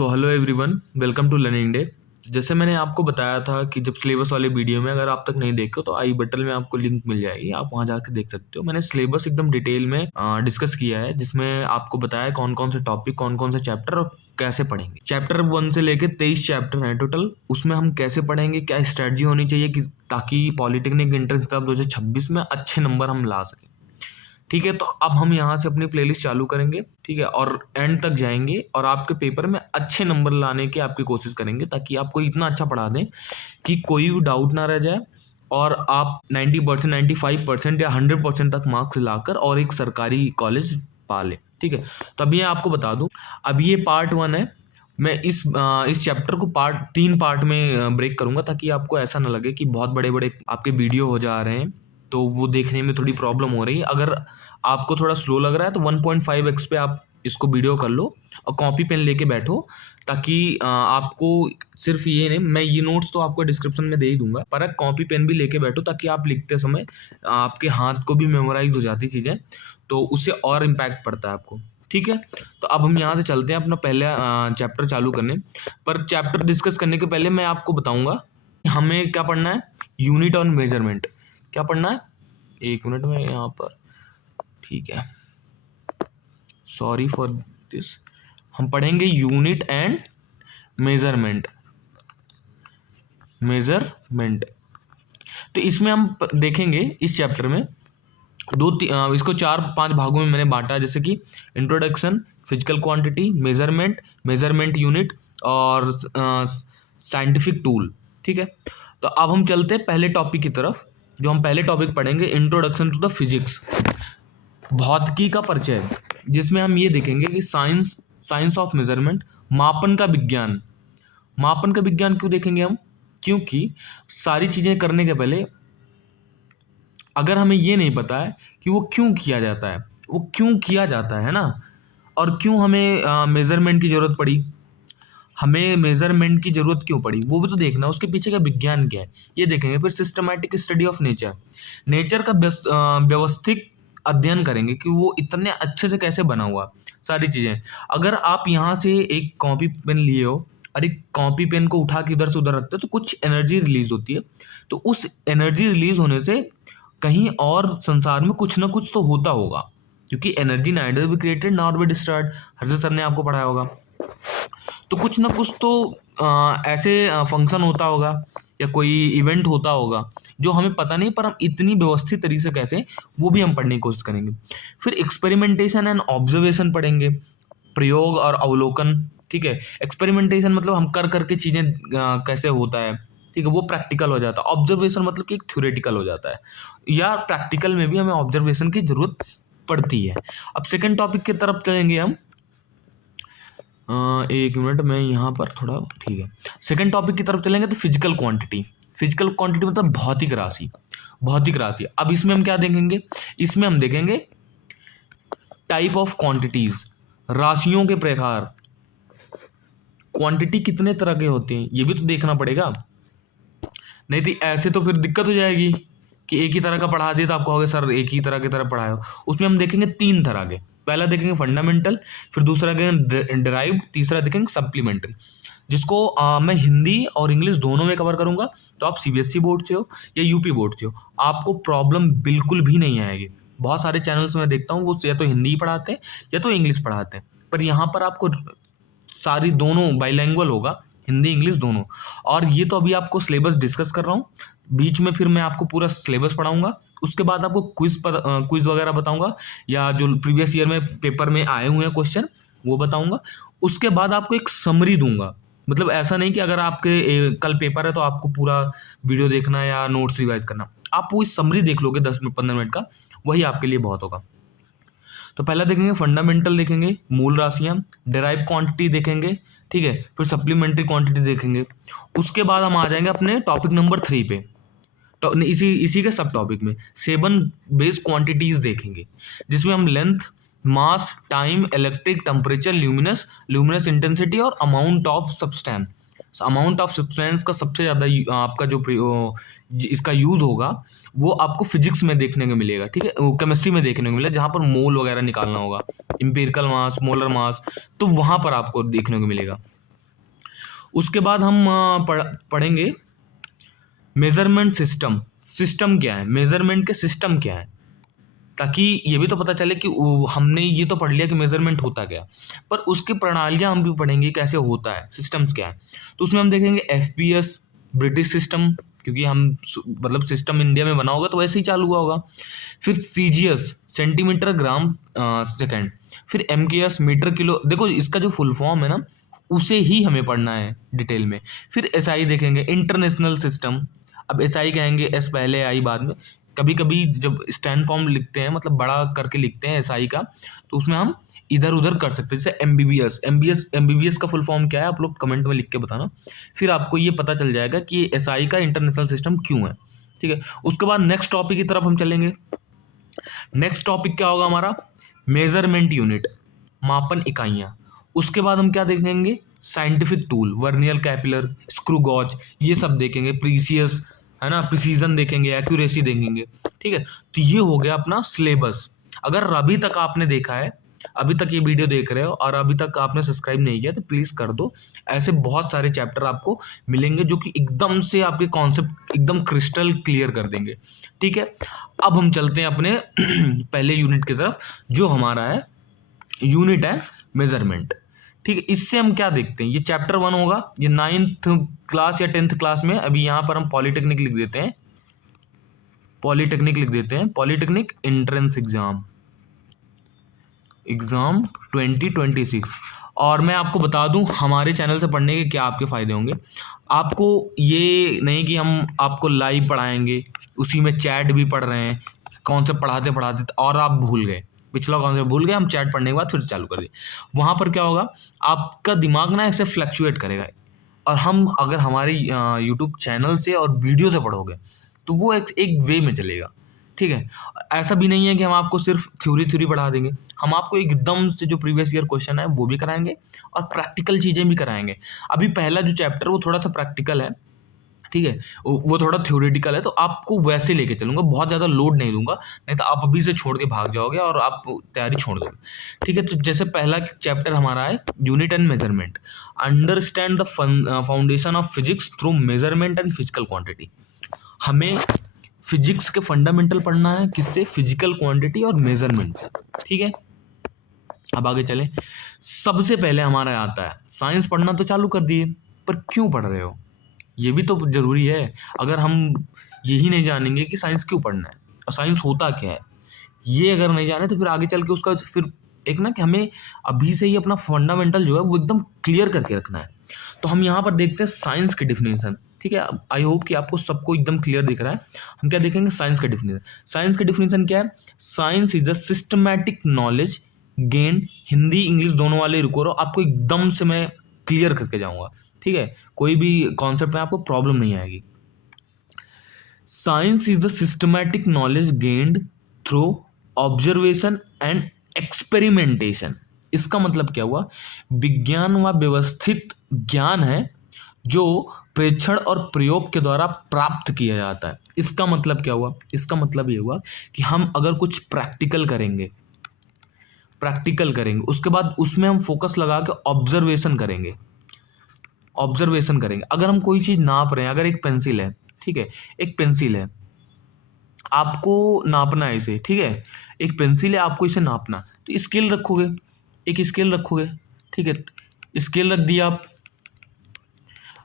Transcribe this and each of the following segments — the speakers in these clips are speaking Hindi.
So hello everyone, welcome to learning day. जैसे मैंने आपको बताया था कि जब सिलेबस वाले वीडियो में अगर आप तक नहीं देखे तो आई बटन में आपको लिंक मिल जाएगी, आप वहां जाकर देख सकते हो। मैंने सिलेबस एकदम डिटेल में डिस्कस किया है, जिसमें आपको बताया कौन कौन से टॉपिक, कौन कौन से चैप्टर और कैसे पढ़ेंगे। चैप्टर 1 से लेके 23 चैप्टर हैं टोटल। उसमें हम कैसे पढ़ेंगे, क्या स्ट्रेटजी होनी चाहिए कि ताकि पॉलिटेक्निक एंट्रेंस एग्जाम 2026 में अच्छे नंबर हम ला सकें। ठीक है, तो अब हम यहाँ से अपनी प्लेलिस्ट चालू करेंगे, ठीक है, और एंड तक जाएंगे और आपके पेपर में अच्छे नंबर लाने की आपकी कोशिश करेंगे, ताकि आपको इतना अच्छा पढ़ा दें कि कोई भी डाउट ना रह जाए और आप 90%, 95% या 100% तक मार्क्स लाकर और एक सरकारी कॉलेज पा लें। ठीक है, तो अभी आपको बता दूं, अब ये पार्ट 1 है। मैं इस चैप्टर को 3 पार्ट में ब्रेक करूंगा, ताकि आपको ऐसा ना लगे कि बहुत बड़े बड़े आपके वीडियो हो जा रहे हैं, तो वो देखने में थोड़ी प्रॉब्लम हो रही है। अगर आपको थोड़ा स्लो लग रहा है तो 1.5x पे आप इसको वीडियो कर लो और कॉपी पेन लेके बैठो, ताकि आपको सिर्फ ये नहीं, मैं ये नोट्स तो आपको डिस्क्रिप्शन में दे ही दूंगा, पर आप कॉपी पेन भी लेके बैठो, ताकि आप लिखते समय आपके हाथ को भी मेमोराइज हो जाती चीज़ें, तो उससे और इम्पैक्ट पड़ता है आपको। ठीक है, तो अब हम यहाँ से चलते हैं अपना पहला चैप्टर चालू करने। पर चैप्टर डिस्कस करने के पहले मैं आपको बताऊंगा हमें क्या पढ़ना है। यूनिट और मेजरमेंट क्या पढ़ना है, 1 मिनट में यहाँ पर, ठीक है, सॉरी फॉर दिस। हम पढ़ेंगे यूनिट एंड मेजरमेंट। तो इसमें हम देखेंगे इस चैप्टर में इसको 4-5 भागों में मैंने बांटा है, जैसे कि introduction, physical quantity, measurement unit और साइंटिफिक टूल। ठीक है, तो अब हम चलते हैं पहले टॉपिक की तरफ। जो हम पहले टॉपिक पढ़ेंगे, इंट्रोडक्शन टू द फिजिक्स, भौतिकी का परिचय, जिसमें हम ये देखेंगे कि साइंस ऑफ मेजरमेंट, मापन का विज्ञान। मापन का विज्ञान क्यों देखेंगे हम, क्योंकि सारी चीजें करने के पहले अगर हमें ये नहीं पता है कि वो क्यों किया जाता है ना, और क्यों हमें मेजरमेंट की जरूरत पड़ी, हमें मेजरमेंट की जरूरत क्यों पड़ी, वो भी तो देखना, उसके पीछे का विज्ञान क्या है ये देखेंगे। फिर सिस्टमैटिक स्टडी ऑफ नेचर का व्यवस्थित अध्ययन करेंगे कि वो इतने अच्छे से कैसे बना हुआ सारी चीजें। अगर आप यहाँ से एक कॉपी पेन लिए हो और एक कॉपी पेन को उठा के इधर से उधर रखते हो, तो कुछ एनर्जी रिलीज होती है, तो उस एनर्जी रिलीज होने से कहीं और संसार में कुछ ना कुछ तो होता होगा, क्योंकि energy neither be created nor be destroyed, Harshad sir ने आपको पढ़ाया होगा। तो कुछ ना कुछ तो ऐसे फंक्शन होता होगा या कोई इवेंट होता होगा जो हमें पता नहीं, पर हम इतनी व्यवस्थित तरीके से कैसे, वो भी हम पढ़ने की कोशिश करेंगे। फिर एक्सपेरिमेंटेशन एंड ऑब्जर्वेशन पढ़ेंगे, प्रयोग और अवलोकन। ठीक है, एक्सपेरिमेंटेशन मतलब हम कर करके चीजें कैसे होता है, ठीक है, वो प्रैक्टिकल हो जाता है। ऑब्जर्वेशन मतलब कि एक थ्योरेटिकल हो जाता है, या प्रैक्टिकल में भी हमें ऑब्जर्वेशन की जरूरत पड़ती है। अब सेकेंड टॉपिक की तरफ चलेंगे हम। 1 मिनट में यहाँ पर थोड़ा, ठीक है, सेकेंड टॉपिक की तरफ चलेंगे। तो फिजिकल क्वांटिटी मतलब भौतिक राशि। अब इसमें हम क्या देखेंगे, इसमें हम देखेंगे टाइप ऑफ क्वांटिटीज, राशियों के प्रकार। क्वांटिटी कितने तरह के होते हैं ये भी तो देखना पड़ेगा, नहीं तो ऐसे तो फिर दिक्कत हो जाएगी कि एक ही तरह का पढ़ा दिया तो आप कहोगे सर एक ही तरह की तरह पढ़ाए हो। उसमें हम देखेंगे 3 तरह के, पहला देखेंगे फंडामेंटल, फिर दूसरा देखेंगे डिराइव्ड, तीसरा देखेंगे सप्लीमेंट्री, जिसको मैं हिंदी और इंग्लिश दोनों में कवर करूंगा। तो आप सीबीएसई बोर्ड से हो या यूपी बोर्ड से हो, आपको प्रॉब्लम बिल्कुल भी नहीं आएगी। बहुत सारे चैनल्स में देखता हूँ वो या तो हिंदी पढ़ाते हैं या तो इंग्लिश पढ़ाते हैं, पर यहाँ पर आपको सारी दोनों बाइलैंग्वेज होगा, हिंदी इंग्लिश दोनों। और ये तो अभी आपको सिलेबस डिस्कस कर रहा हूँ, बीच में फिर मैं आपको पूरा सिलेबस पढ़ाऊंगा, उसके बाद आपको क्विज वगैरह बताऊंगा, या जो प्रीवियस ईयर में पेपर में आए हुए हैं क्वेश्चन वो बताऊंगा। उसके बाद आपको एक समरी दूंगा, मतलब ऐसा नहीं कि अगर आपके कल पेपर है तो आपको पूरा वीडियो देखना या नोट्स रिवाइज करना, आप वो समरी देख लोगे 10-15 मिनट का, वही आपके लिए बहुत होगा। तो पहला देखेंगे फंडामेंटल, देखेंगे मूल राशियां, डिराइव क्वांटिटी देखेंगे, ठीक है, फिर सप्लीमेंट्री क्वांटिटी देखेंगे। उसके बाद हम आ जाएंगे अपने टॉपिक नंबर 3 पे, तो इसी के सब टॉपिक में 7 बेस क्वांटिटीज देखेंगे, जिसमें हम length, mass, time, electric, temperature, luminous intensity और amount of substance. Amount of substance का सबसे ज़्यादा आपका जो इसका यूज होगा वो आपको फिजिक्स में देखने को मिलेगा, ठीक है, केमिस्ट्री में देखने को मिलेगा, जहाँ पर मोल वगैरह निकालना होगा, इंपिरिकल मास, मोलर मास, तो वहाँ पर आपको देखने को मिलेगा। उसके बाद हम पढ़ेंगे मेजरमेंट सिस्टम। सिस्टम क्या है, मेजरमेंट के सिस्टम क्या है, ताकि ये भी तो पता चले कि हमने ये तो पढ़ लिया कि मेजरमेंट होता क्या, पर उसकी प्रणालियां हम भी पढ़ेंगे कैसे होता है, सिस्टम्स क्या है। तो उसमें हम देखेंगे एफपीएस ब्रिटिश सिस्टम, क्योंकि हम मतलब सिस्टम इंडिया में बना होगा तो वैसे ही चालू हुआ होगा। फिर सीजीएस सेंटीमीटर ग्राम सेकेंड। फिर एमकेएस मीटर किलो, देखो इसका जो फुल फॉर्म है ना उसे ही हमें पढ़ना है डिटेल में। फिर एसआई देखेंगे, इंटरनेशनल सिस्टम। अब एसआई कहेंगे, एस पहले आई बाद में। कभी कभी जब स्टैंड फॉर्म लिखते हैं, मतलब बड़ा करके लिखते हैं एसआई का, तो उसमें हम इधर उधर कर सकते हैं। जैसे एमबीबीएस का फुल फॉर्म क्या है आप लोग कमेंट में लिख के बताना, फिर आपको ये पता चल जाएगा कि एसआई का इंटरनेशनल सिस्टम क्यों है। ठीक है, उसके बाद नेक्स्ट टॉपिक की तरफ हम चलेंगे। नेक्स्ट टॉपिक क्या होगा हमारा, मेजरमेंट यूनिट, मापन इकाइयां। उसके बाद हम क्या देखेंगे, scientific tool, vernier calliper, screw gauge, ये सब देखेंगे। प्रीसियस है ना, प्रिसीजन देखेंगे, एक्यूरेसी देखेंगे। ठीक है, तो ये हो गया अपना सिलेबस। अगर अभी तक आपने देखा है, अभी तक ये वीडियो देख रहे हो और अभी तक आपने सब्सक्राइब नहीं किया तो प्लीज़ कर दो। ऐसे बहुत सारे चैप्टर आपको मिलेंगे जो कि एकदम से आपके कॉन्सेप्ट एकदम क्रिस्टल क्लियर कर देंगे। ठीक है, अब हम चलते हैं अपने पहले यूनिट की तरफ, जो हमारा है यूनिट एंड मेजरमेंट। ठीक है, इससे हम क्या देखते हैं, ये चैप्टर 1 होगा, ये 9th क्लास या 10th क्लास में। अभी यहाँ पर हम पॉलीटेक्निक लिख देते हैं, पॉलीटेक्निक एंट्रेंस एग्जाम 2026। और मैं आपको बता दूं हमारे चैनल से पढ़ने के क्या आपके फ़ायदे होंगे। आपको ये नहीं कि हम आपको लाइव पढ़ाएंगे, उसी में चैट भी पढ़ रहे हैं, कॉन्सेप्ट पढ़ाते पढ़ाते और आप भूल गए, पिछला कॉन्सेप्ट भूल गए, हम चैट पढ़ने के बाद फिर चालू कर दिए। वहाँ पर क्या होगा, आपका दिमाग ना ऐसे फ्लक्चुएट करेगा। और हम अगर हमारे यूट्यूब चैनल से और वीडियो से पढ़ोगे तो वो एक वे में चलेगा। ठीक है, ऐसा भी नहीं है कि हम आपको सिर्फ थ्योरी पढ़ा देंगे, हम आपको एकदम से जो प्रीवियस ईयर क्वेश्चन है वो भी कराएंगे और प्रैक्टिकल चीज़ें भी कराएंगे। अभी पहला जो चैप्टर वो थोड़ा सा प्रैक्टिकल है, ठीक है, वो थोड़ा थ्योरेटिकल है, तो आपको वैसे लेके चलूंगा, बहुत ज़्यादा लोड नहीं दूंगा, नहीं तो आप अभी से छोड़ के भाग जाओगे और आप तैयारी छोड़ दोगे। ठीक है, तो जैसे पहला चैप्टर हमारा है unit and measurement, understand the foundation of physics through measurement and physical quantity. हमें फिजिक्स के फंडामेंटल पढ़ना है, किससे, फिजिकल क्वांटिटी और मेजरमेंट से। ठीक है, अब आगे चलें। सबसे पहले हमारा आता है साइंस पढ़ना, तो चालू कर दिए, पर क्यों पढ़ रहे हो ये भी तो जरूरी है। अगर हम यही नहीं जानेंगे कि साइंस क्यों पढ़ना है और साइंस होता क्या है, ये अगर नहीं जाने तो फिर आगे चल के उसका फिर एक ना कि हमें अभी से ही अपना फंडामेंटल जो है वो एकदम क्लियर करके रखना है। तो हम यहाँ पर देखते हैं साइंस की डिफिनेशन। ठीक है, आई होप कि आपको सबको एकदम क्लियर दिख रहा है। हम क्या देखेंगे, साइंस का डिफिनेशन। साइंस का डिफिनेशन क्या है, science is a systematic knowledge gain, Hindi English दोनों वाले रुको रहो, आपको एकदम से मैं क्लियर करके जाऊंगा। ठीक है, कोई भी कॉन्सेप्ट में आपको प्रॉब्लम नहीं आएगी। Science is the systematic knowledge gained through observation and experimentation. इसका मतलब क्या हुआ, विज्ञान व व्यवस्थित ज्ञान है जो प्रेक्षण और प्रयोग के द्वारा प्राप्त किया जाता है। इसका मतलब क्या हुआ, इसका मतलब ये हुआ कि हम अगर कुछ प्रैक्टिकल करेंगे उसके बाद उसमें हम फोकस लगा के ऑब्जर्वेशन करेंगे। अगर हम कोई चीज़ नाप रहे हैं, अगर एक पेंसिल है, ठीक है, एक पेंसिल है, आपको नापना है इसे, ठीक है, एक पेंसिल है, आपको इसे नापना, तो स्केल रखोगे, एक स्केल रखोगे, ठीक है, स्केल रख दिया आप।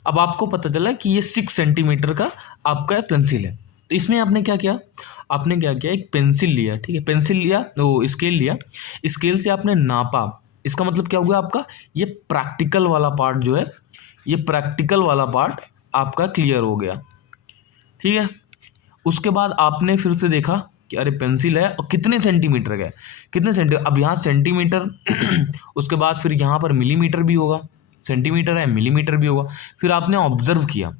अब आपको पता चला कि ये 6 सेंटीमीटर का आपका पेंसिल है। तो इसमें आपने क्या किया, एक पेंसिल लिया, ठीक है, पेंसिल लिया, वो स्केल लिया, स्केल से आपने नापा। इसका मतलब क्या हुआ, आपका ये प्रैक्टिकल वाला पार्ट जो है, ये प्रैक्टिकल वाला पार्ट आपका क्लियर हो गया। ठीक है, उसके बाद आपने फिर से देखा कि अरे पेंसिल है और कितने सेंटीमीटर का है, अब यहाँ सेंटीमीटर उसके बाद फिर यहाँ पर मिलीमीटर भी होगा, सेंटीमीटर है मिलीमीटर भी होगा। फिर आपने ऑब्जर्व किया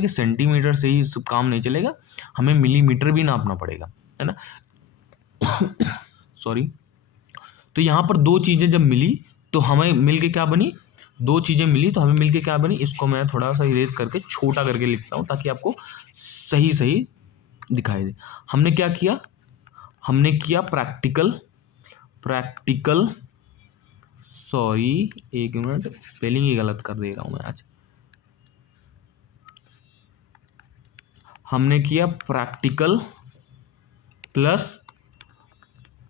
कि सेंटीमीटर से ही सब काम नहीं चलेगा, हमें मिलीमीटर भी नापना पड़ेगा, है ना। सॉरी। तो यहाँ पर दो चीज़ें जब मिली तो हमें मिल के क्या बनी, इसको मैं थोड़ा सा इरेज करके छोटा करके लिखता हूँ ताकि आपको सही दिखाई दे। हमने क्या किया, प्रैक्टिकल, सॉरी एक मिनट, स्पेलिंग ही गलत कर दे रहा हूँ मैं आज, हमने किया प्रैक्टिकल प्लस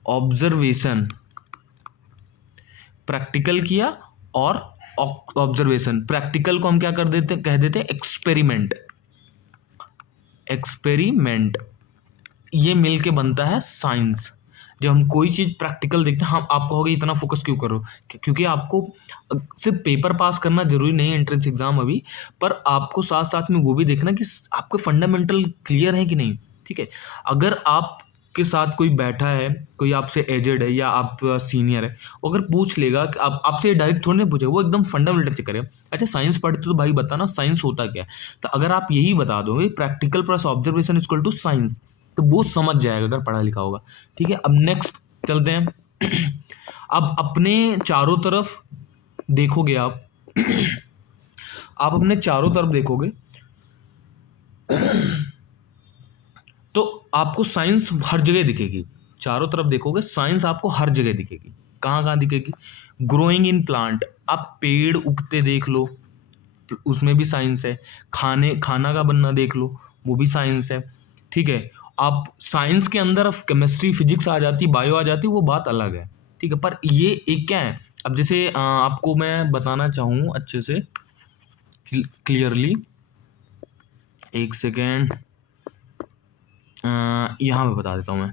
ऑब्जर्वेशन, प्रैक्टिकल किया और ऑब्जर्वेशन। प्रैक्टिकल को हम क्या कर देते, कह देते हैं एक्सपेरिमेंट, एक्सपेरिमेंट। ये मिलके बनता है साइंस। जब हम कोई चीज़ प्रैक्टिकल देखते हैं, हम आप कहोगे इतना फोकस क्यों करो, क्योंकि आपको सिर्फ पेपर पास करना जरूरी नहीं है एंट्रेंस एग्जाम अभी, पर आपको साथ साथ में वो भी देखना कि आपके फंडामेंटल क्लियर है कि नहीं। ठीक है, अगर आपके साथ कोई बैठा है, कोई आपसे एजेड है या आप सीनियर है, वो अगर पूछ लेगा कि आपसे डायरेक्ट थोड़ी नहीं पूछेगा, वो एकदम फंडामेंटल चेक करेगा, अच्छा साइंस पढ़ते तो भाई बताना साइंस होता क्या है। तो अगर आप यही बता दोगे practical plus observation equal to science, तो वो समझ जाएगा अगर पढ़ा लिखा होगा। ठीक है, अब नेक्स्ट चलते हैं। अब अपने चारों तरफ देखोगे आप आप अपने चारों तरफ देखोगे तो आपको साइंस हर जगह दिखेगी। चारों तरफ देखोगे साइंस आपको हर जगह दिखेगी। कहाँ कहाँ दिखेगी? ग्रोइंग इन प्लांट, आप पेड़ उगते देख लो, उसमें भी साइंस है। खाना का बनना देख लो, वो भी साइंस है। ठीक है, आप साइंस के अंदर अब केमिस्ट्री फिजिक्स आ जाती, बायो आ जाती, वो बात अलग है। ठीक है, पर ये एक क्या है, अब जैसे आपको मैं बताना चाहूँ अच्छे से क्लियरली, एक सेकेंड यहाँ पे बता देता हूँ मैं।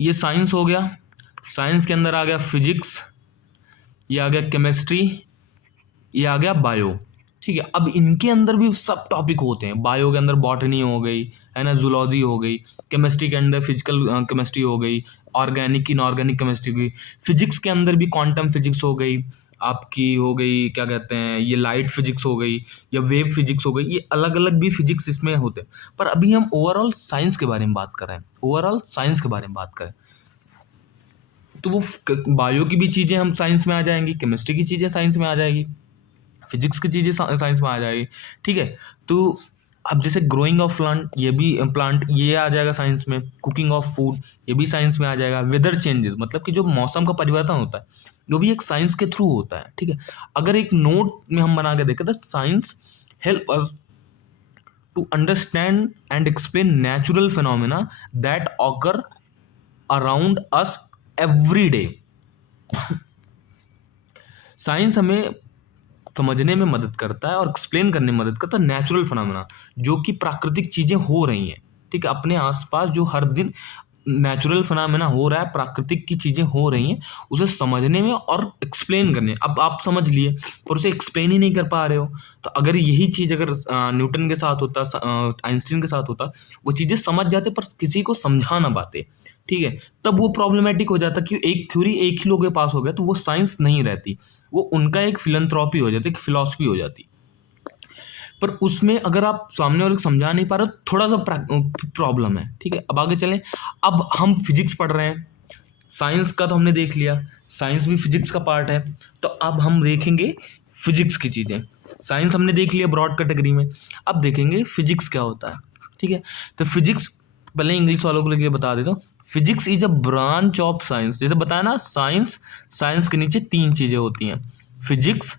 ये साइंस हो गया, साइंस के अंदर आ गया फिजिक्स, ये आ गया केमिस्ट्री, ये आ गया बायो। ठीक है, अब इनके अंदर भी सब टॉपिक होते हैं। बायो के अंदर बॉटनी हो गई, है ना, जूलॉजी हो गई, केमिस्ट्री के अंदर फिजिकल केमिस्ट्री हो गई, ऑर्गेनिक इनऑर्गेनिक केमिस्ट्री हुई, फिजिक्स के अंदर भी क्वांटम फिजिक्स हो गई, आपकी हो गई क्या कहते हैं ये लाइट फिजिक्स हो गई या वेव फिजिक्स हो गई, ये अलग अलग भी फिजिक्स इसमें होते हैं। पर अभी हम ओवरऑल साइंस के बारे में बात कर रहे हैं, ओवरऑल साइंस के बारे में बात करें तो वो बायो की भी चीज़ें हम साइंस में आ जाएंगी, केमिस्ट्री की चीज़ें साइंस में आ जाएगी, फिजिक्स की चीज़ें साइंस में आ जाएगी। ठीक है, तो अब जैसे ग्रोइंग ऑफ प्लांट ये आ जाएगा साइंस में, कुकिंग ऑफ फूड ये भी साइंस में आ जाएगा, वेदर चेंजेस मतलब कि जो मौसम का परिवर्तन होता है वो भी एक साइंस के थ्रू होता है। ठीक है, अगर एक नोट में हम बना के देखें तो science help us to understand and explain natural phenomena that occur around us every day. Science हमें समझने में मदद करता है और एक्सप्लेन करने में मदद करता है नेचुरल फिनोमेना, जो कि प्राकृतिक चीजें हो रही हैं। ठीक है, अपने आसपास जो हर दिन नेचुरल फिनोमेना हो रहा है, प्राकृतिक की चीजें हो रही हैं, उसे समझने में और एक्सप्लेन करने। अब आप समझ लिए पर उसे एक्सप्लेन ही नहीं कर पा रहे हो, तो अगर यही चीज अगर न्यूटन के साथ होता, आइंस्टीन के साथ होता, वो चीजें समझ जाते पर किसी को समझा ना पाते। ठीक है, तब वो प्रॉब्लमेटिक हो जाता कि एक थ्योरी एक ही लोगों के पास हो गया तो वो साइंस नहीं रहती, वो उनका एक फिलंथ्रॉपी हो जाती, एक फिलॉसफी हो जाती। पर उसमें अगर आप सामने वाले को समझा नहीं पा रहे हो, थोड़ा सा प्रॉब्लम है। ठीक है, अब आगे चलें। अब हम फिजिक्स पढ़ रहे हैं, साइंस का तो हमने देख लिया, साइंस भी फिजिक्स का पार्ट है, तो अब हम देखेंगे फिजिक्स की चीज़ें। साइंस हमने देख लिया ब्रॉड कैटेगरी में, अब देखेंगे फिजिक्स क्या होता है। ठीक है, तो फिजिक्स पहले इंग्लिश वालों को लेके बता देता हूँ। Physics is a branch of science, जैसे बताया ना, साइंस के नीचे तीन चीज़ें होती हैं, फिजिक्स,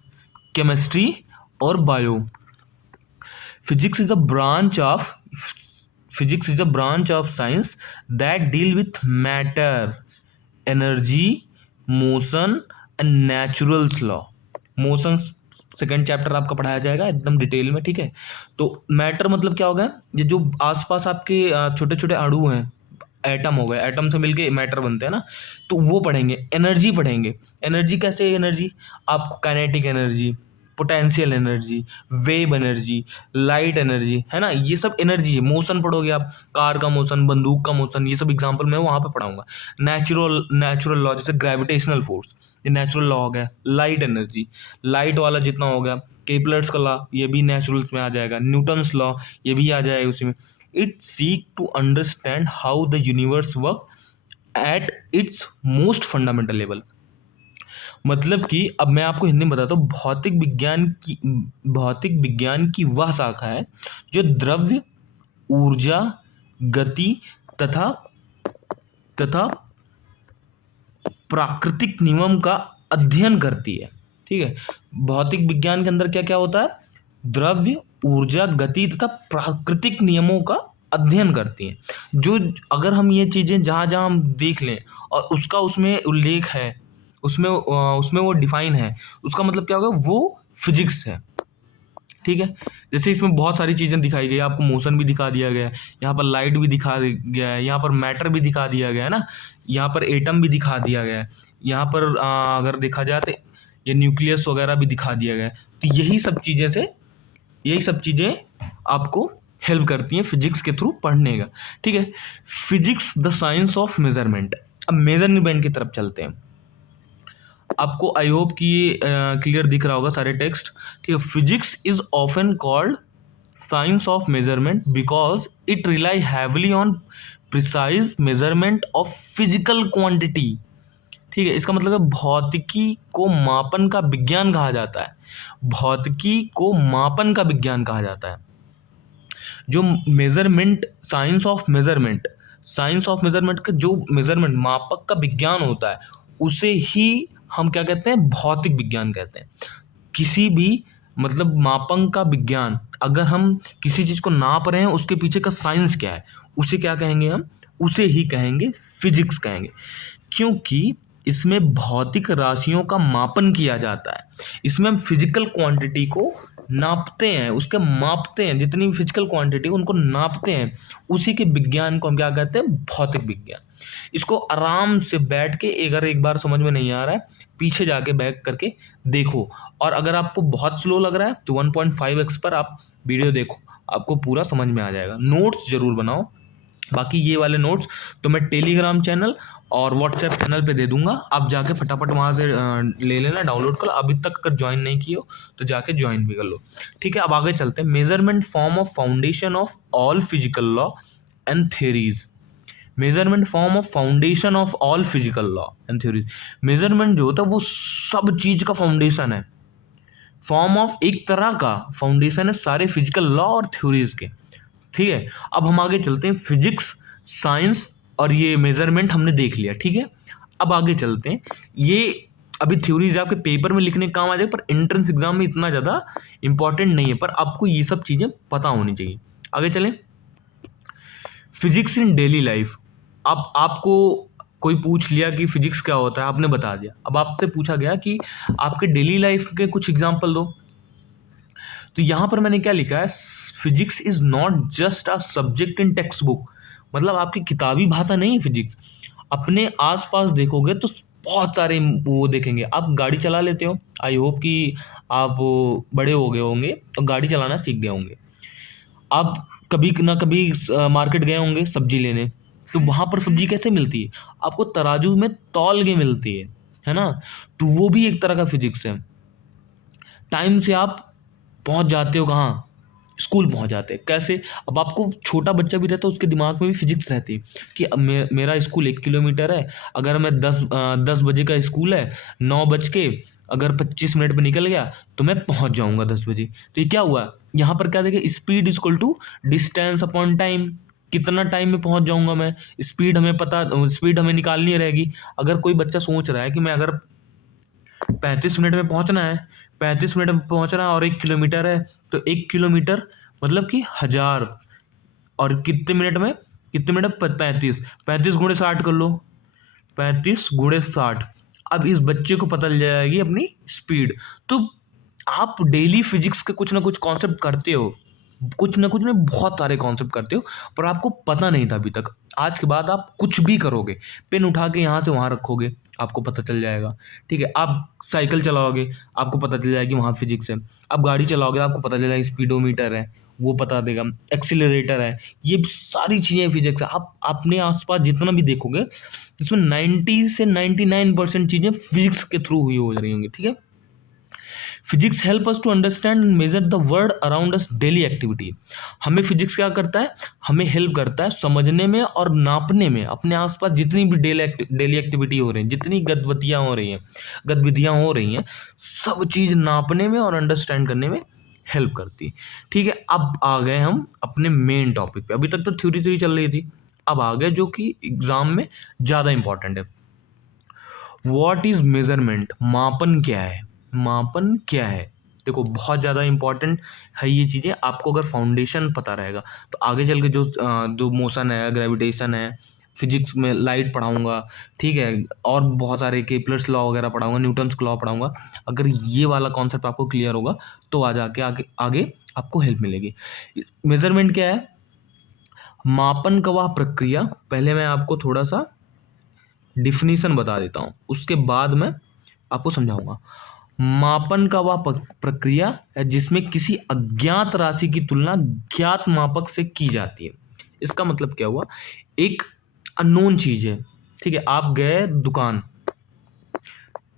केमिस्ट्री और bio. Physics is a branch of science that deal with matter, energy, motion and natural law. Motion second chapter आपका पढ़ाया जाएगा एकदम डिटेल में। ठीक है, तो मैटर मतलब क्या होगा, ये जो आसपास आपके छोटे छोटे अणु हैं, एटम हो गए, एटम से मिलके मैटर बनते हैं ना, तो वो पढ़ेंगे। एनर्जी पढ़ेंगे, एनर्जी कैसे, एनर्जी आपको kinetic energy, potential energy, wave energy, light energy, है ना, ये सब एनर्जी है। मोशन पढ़ोगे आप, कार का मोशन, बंदूक का मोशन, ये सब एग्जांपल मैं वहाँ पे पढ़ाऊंगा। नेचुरल लॉ जैसे ग्रेविटेशनल फोर्स, ये नेचुरल लॉ हो गया। लाइट एनर्जी, लाइट वाला जितना हो गया, केपलर्स का लॉ, ये भी नेचुरल्स में आ जाएगा। न्यूटन्स लॉ, ये भी आ जाएगा उसी में। It seek to understand how the universe work at its most fundamental level. मतलब कि अब मैं आपको हिंदी में बताता हूँ, भौतिक विज्ञान की वह शाखा है जो द्रव्य, ऊर्जा, गति तथा प्राकृतिक नियम का अध्ययन करती है। ठीक है, भौतिक विज्ञान के अंदर क्या क्या होता है, द्रव्य, ऊर्जा, गति तथा प्राकृतिक नियमों का अध्ययन करती हैं। जो अगर हम ये चीज़ें जहाँ जहाँ हम देख लें और उसका उसमें उल्लेख है, उसमें वो डिफाइन है, उसका मतलब क्या होगा, वो फिजिक्स है। ठीक है, जैसे इसमें बहुत सारी चीज़ें दिखाई गई, आपको मोशन भी दिखा दिया गया है, यहाँ पर लाइट भी दिखा गया है, यहाँ पर मैटर भी दिखा दिया गया है ना, यहाँ पर एटम भी दिखा दिया गया है, यहाँ पर अगर देखा जाए तो ये न्यूक्लियस वगैरह भी दिखा दिया गया है। तो यही सब चीज़ें आपको हेल्प करती हैं फिजिक्स के थ्रू पढ़ने का। ठीक है, physics the science of measurement. अब मेजरमेंट की तरफ चलते हैं। आपको आई होप कि ये क्लियर दिख रहा होगा सारे टेक्स्ट। ठीक है, physics is often called science of measurement because it rely heavily on precise measurement of physical quantity. ठीक है, इसका मतलब है भौतिकी को मापन का विज्ञान कहा जाता है। भौतिकी को मापन का विज्ञान कहा जाता है। जो मेजरमेंट, साइंस ऑफ मेजरमेंट का जो मेजरमेंट मापक का विज्ञान होता है, उसे ही हम क्या कहते हैं, भौतिक विज्ञान कहते हैं। किसी भी मतलब मापन का विज्ञान, अगर हम किसी चीज को नाप रहे हैं उसके पीछे का साइंस क्या है, उसे क्या कहेंगे, हम उसे ही कहेंगे फिजिक्स कहेंगे। क्योंकि इसमें भौतिक राशियों का मापन किया जाता है। इसमें हम फिजिकल क्वांटिटी को नापते हैं, उसके मापते हैं, जितनी भी फिजिकल क्वांटिटी उनको नापते हैं। उसी के विज्ञान को हम क्या कहते हैं, भौतिक विज्ञान। इसको आराम से बैठ के, अगर एक बार समझ में नहीं आ रहा है, पीछे जाके बैक करके देखो, और अगर आपको बहुत स्लो लग रहा है तो 1.5x पर आप वीडियो देखो, आपको पूरा समझ में आ जाएगा। नोट्स जरूर बनाओ। बाकी ये वाले नोट्स तो मैं टेलीग्राम चैनल और व्हाट्सएप चैनल पे दे दूंगा, आप जाके फटाफट वहाँ से ले लेना, डाउनलोड कर। अभी तक अगर ज्वाइन नहीं किए हो तो जाके ज्वाइन भी कर लो। ठीक है, अब आगे चलते हैं। Measurement form of foundation of all physical law and theories. Measurement form of foundation of all physical law and theories. Measurement जो होता है वो सब चीज का फाउंडेशन है, फॉर्म ऑफ एक तरह का फाउंडेशन है सारे फिजिकल लॉ और थ्योरीज के। ठीक है, अब हम आगे चलते हैं। फिजिक्स, साइंस और ये मेजरमेंट हमने देख लिया। ठीक है, अब आगे चलते हैं। ये अभी थ्योरीज आपके पेपर में लिखने का काम आ जाए, पर एंट्रेंस एग्जाम में इतना ज़्यादा इंपॉर्टेंट नहीं है, पर आपको ये सब चीज़ें पता होनी चाहिए। आगे चलें। Physics in daily life. अब आपको कोई पूछ लिया कि फिजिक्स क्या होता है, आपने बता दिया। अब आपसे पूछा गया कि आपके डेली लाइफ के कुछ एग्जाम्पल दो। तो यहाँ पर मैंने क्या लिखा है, physics is not just a subject in text book. मतलब आपकी किताबी भाषा नहीं है फिजिक्स। अपने आसपास देखोगे तो बहुत सारे वो देखेंगे। आप गाड़ी चला लेते हो, आई होप कि आप बड़े हो गए होंगे और गाड़ी चलाना सीख गए होंगे। आप कभी ना कभी मार्केट गए होंगे सब्जी लेने, तो वहाँ पर सब्जी कैसे मिलती है, आपको तराजू में तौल के मिलती है ना। तो वो भी एक तरह का फिजिक्स है। टाइम से आप पहुँच जाते हो कहाँ, स्कूल पहुंच जाते हैं। कैसे, अब आपको छोटा बच्चा भी रहता है, उसके दिमाग में भी फिजिक्स रहती है कि अब मेरा स्कूल 1 किलोमीटर है, अगर मैं 10 बजे का स्कूल है, 9:25 पे निकल गया तो मैं पहुंच जाऊंगा 10 बजे। तो ये क्या हुआ, यहाँ पर क्या देखें, speed equal to distance upon time. कितना टाइम में पहुंच जाऊंगा मैं, स्पीड हमें निकालनी रहेगी। अगर कोई बच्चा सोच रहा है कि मैं अगर 35 मिनट में पहुंचना है, 35 मिनट में पहुंचना है और 1 किलोमीटर है, तो 1 किलोमीटर मतलब कि 1000, और कितने मिनट में, 35 35 गुणे 60 कर लो, 35 गुणे 60। अब इस बच्चे को पता चल जाएगी अपनी स्पीड। तो आप डेली फिजिक्स के कुछ ना कुछ कॉन्सेप्ट करते हो, कुछ ना कुछ में बहुत सारे कॉन्सेप्ट करते हो, पर आपको पता नहीं था अभी तक। आज के बाद आप कुछ भी करोगे, पेन उठा के यहाँ से वहाँ रखोगे, आपको पता चल जाएगा। ठीक है, आप साइकिल चलाओगे, आपको पता चल जाएगा कि वहाँ फिजिक्स है। आप गाड़ी चलाओगे, आपको पता चल जाएगा स्पीडोमीटर है, वो बता देगा, एक्सीलरेटर है, ये सारी चीज़ें फिजिक्स है। आप अपने आसपास जितना भी देखोगे, इसमें 90 से 99% चीज़ें फिजिक्स के थ्रू हुई हो रही होंगी। ठीक है, physics help us to understand and measure the world around us daily activity. हमें फिजिक्स क्या करता है, हमें हेल्प करता है समझने में और नापने में, अपने आसपास जितनी भी डेली एक्टिविटी हो रही है, जितनी गतिविधियाँ हो रही हैं, सब चीज़ नापने में और अंडरस्टैंड करने में हेल्प करती है। ठीक है, अब आ गए हम अपने मेन टॉपिक पे। अभी तक तो थ्योरी चल रही थी, अब आ गए जो कि एग्जाम में ज़्यादा इंपॉर्टेंट है। व्हाट इज मेजरमेंट, मापन क्या है, मापन क्या है। देखो बहुत ज़्यादा इंपॉर्टेंट है ये चीज़ें। आपको अगर फाउंडेशन पता रहेगा तो आगे चल के जो मोशन है, ग्रेविटेशन है, फिजिक्स में लाइट पढ़ाऊंगा, ठीक है, और बहुत सारे केपलर्स लॉ वगैरह पढ़ाऊंगा, न्यूटन्स लॉ पढ़ाऊंगा। अगर ये वाला कॉन्सेप्ट आपको क्लियर होगा तो आ जाके आगे आगे आपको हेल्प मिलेगी। मेजरमेंट क्या है? मापन का वह प्रक्रिया, पहले मैं आपको थोड़ा सा डिफिनीशन बता देता हूँ, उसके बाद मैं आपको समझाऊंगा। मापन का वह प्रक्रिया है जिसमें किसी अज्ञात राशि की तुलना ज्ञात मापक से की जाती है। इसका मतलब क्या हुआ? एक अननोन चीज है, ठीक है, आप गए दुकान,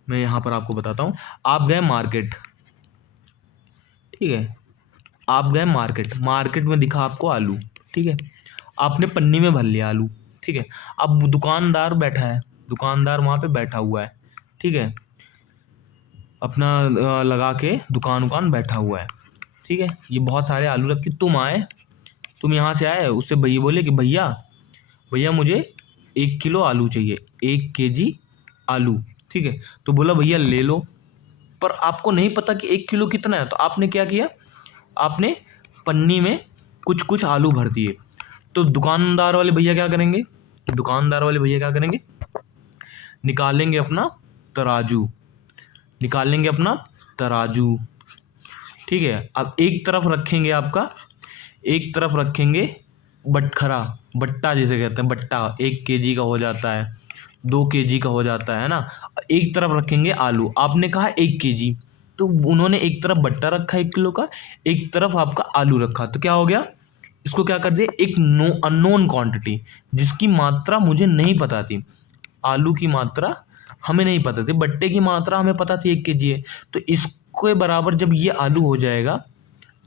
मैं यहां पर आपको बताता हूं, आप गए मार्केट, ठीक है, आप गए मार्केट, मार्केट में दिखा आपको आलू, ठीक है, आपने पन्नी में भर लिया आलू, ठीक है। अब दुकानदार बैठा है, दुकानदार वहां पे बैठा हुआ है, ठीक है, अपना लगा के दुकान बैठा हुआ है, ठीक है। ये बहुत सारे आलू रख के तुम आए, तुम यहाँ से आए, उससे भैया बोले कि भैया भैया मुझे 1 किलो आलू चाहिए, 1 kg आलू, ठीक है। तो बोला भैया ले लो, पर आपको नहीं पता कि 1 किलो कितना है, तो आपने क्या किया? आपने पन्नी में कुछ कुछ आलू भर दिए। तो दुकानदार वाले भैया क्या करेंगे? दुकानदार वाले भैया क्या करेंगे? निकालेंगे अपना तराजू, निकालेंगे अपना तराजू, ठीक है। अब एक तरफ रखेंगे आपका, एक तरफ रखेंगे बटखरा, बट्टा जिसे कहते हैं, बट्टा 1 kg का हो जाता है, 2 kg का हो जाता है ना। एक तरफ रखेंगे आलू, आपने कहा 1 kg, तो उन्होंने एक तरफ बट्टा रखा 1 किलो का, एक तरफ आपका आलू रखा, तो क्या हो गया? इसको क्या कर दिया? एक अननोन क्वांटिटी, जिसकी मात्रा मुझे नहीं पता थी। आलू की मात्रा हमें नहीं पता थी, बट्टे की मात्रा हमें पता थी 1 kg है, तो इसके बराबर जब ये आलू हो जाएगा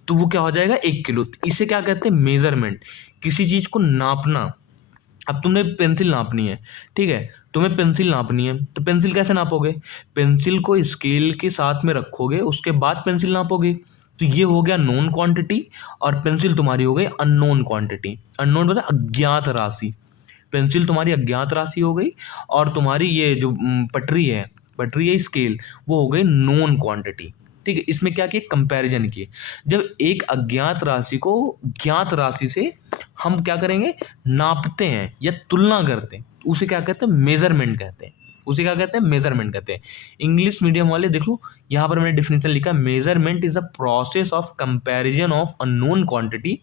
तो वो क्या हो जाएगा? 1 किलो। तो इसे क्या कहते हैं? मेजरमेंट, किसी चीज को नापना। अब तुमने पेंसिल नापनी है, ठीक है, तुम्हें पेंसिल नापनी है, तो पेंसिल कैसे नापोगे? पेंसिल को स्केल के साथ में रखोगे, उसके बाद पेंसिल नापोगे। तो ये हो गया नोन क्वांटिटी, और पेंसिल तुम्हारी हो गई अननोन क्वांटिटी। अननोन मतलब अज्ञात राशि, पेंसिल तुम्हारी अज्ञात राशि हो गई, और तुम्हारी ये जो पटरी है स्केल, वो हो गई नोन क्वांटिटी, ठीक है। इसमें क्या किए? कंपैरिजन किए। जब एक अज्ञात राशि को ज्ञात राशि से हम क्या करेंगे? नापते हैं या तुलना करते हैं, उसे क्या कहते हैं? मेजरमेंट कहते हैं। उसे क्या कहते हैं? मेजरमेंट कहते हैं। इंग्लिश मीडियम वाले देखो, यहाँ पर मैंने डिफिनेशन लिखा, measurement is a process of comparison of unknown quantity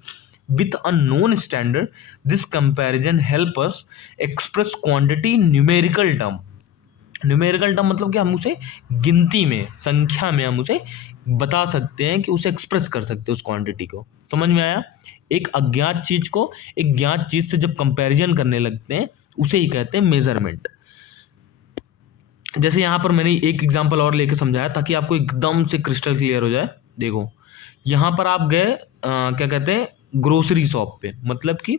with a known standard. This comparison help us express quantity in numerical term. Numerical term मतलब कि हम उसे गिनती में, संख्या में हम उसे बता सकते हैं, कि उसे एक्सप्रेस कर सकते हैं उस क्वांटिटी को। समझ में आया? एक अज्ञात चीज को एक ज्ञात चीज से जब कंपैरिजन करने लगते हैं, उसे ही कहते हैं मेजरमेंट। जैसे यहाँ पर मैंने एक एग्जांपल और लेके समझाया ताकि आपको एकदम से क्रिस्टल क्लियर हो जाए। देखो यहाँ पर आप गए क्या कहते हैं, ग्रोसरी शॉप पे, मतलब कि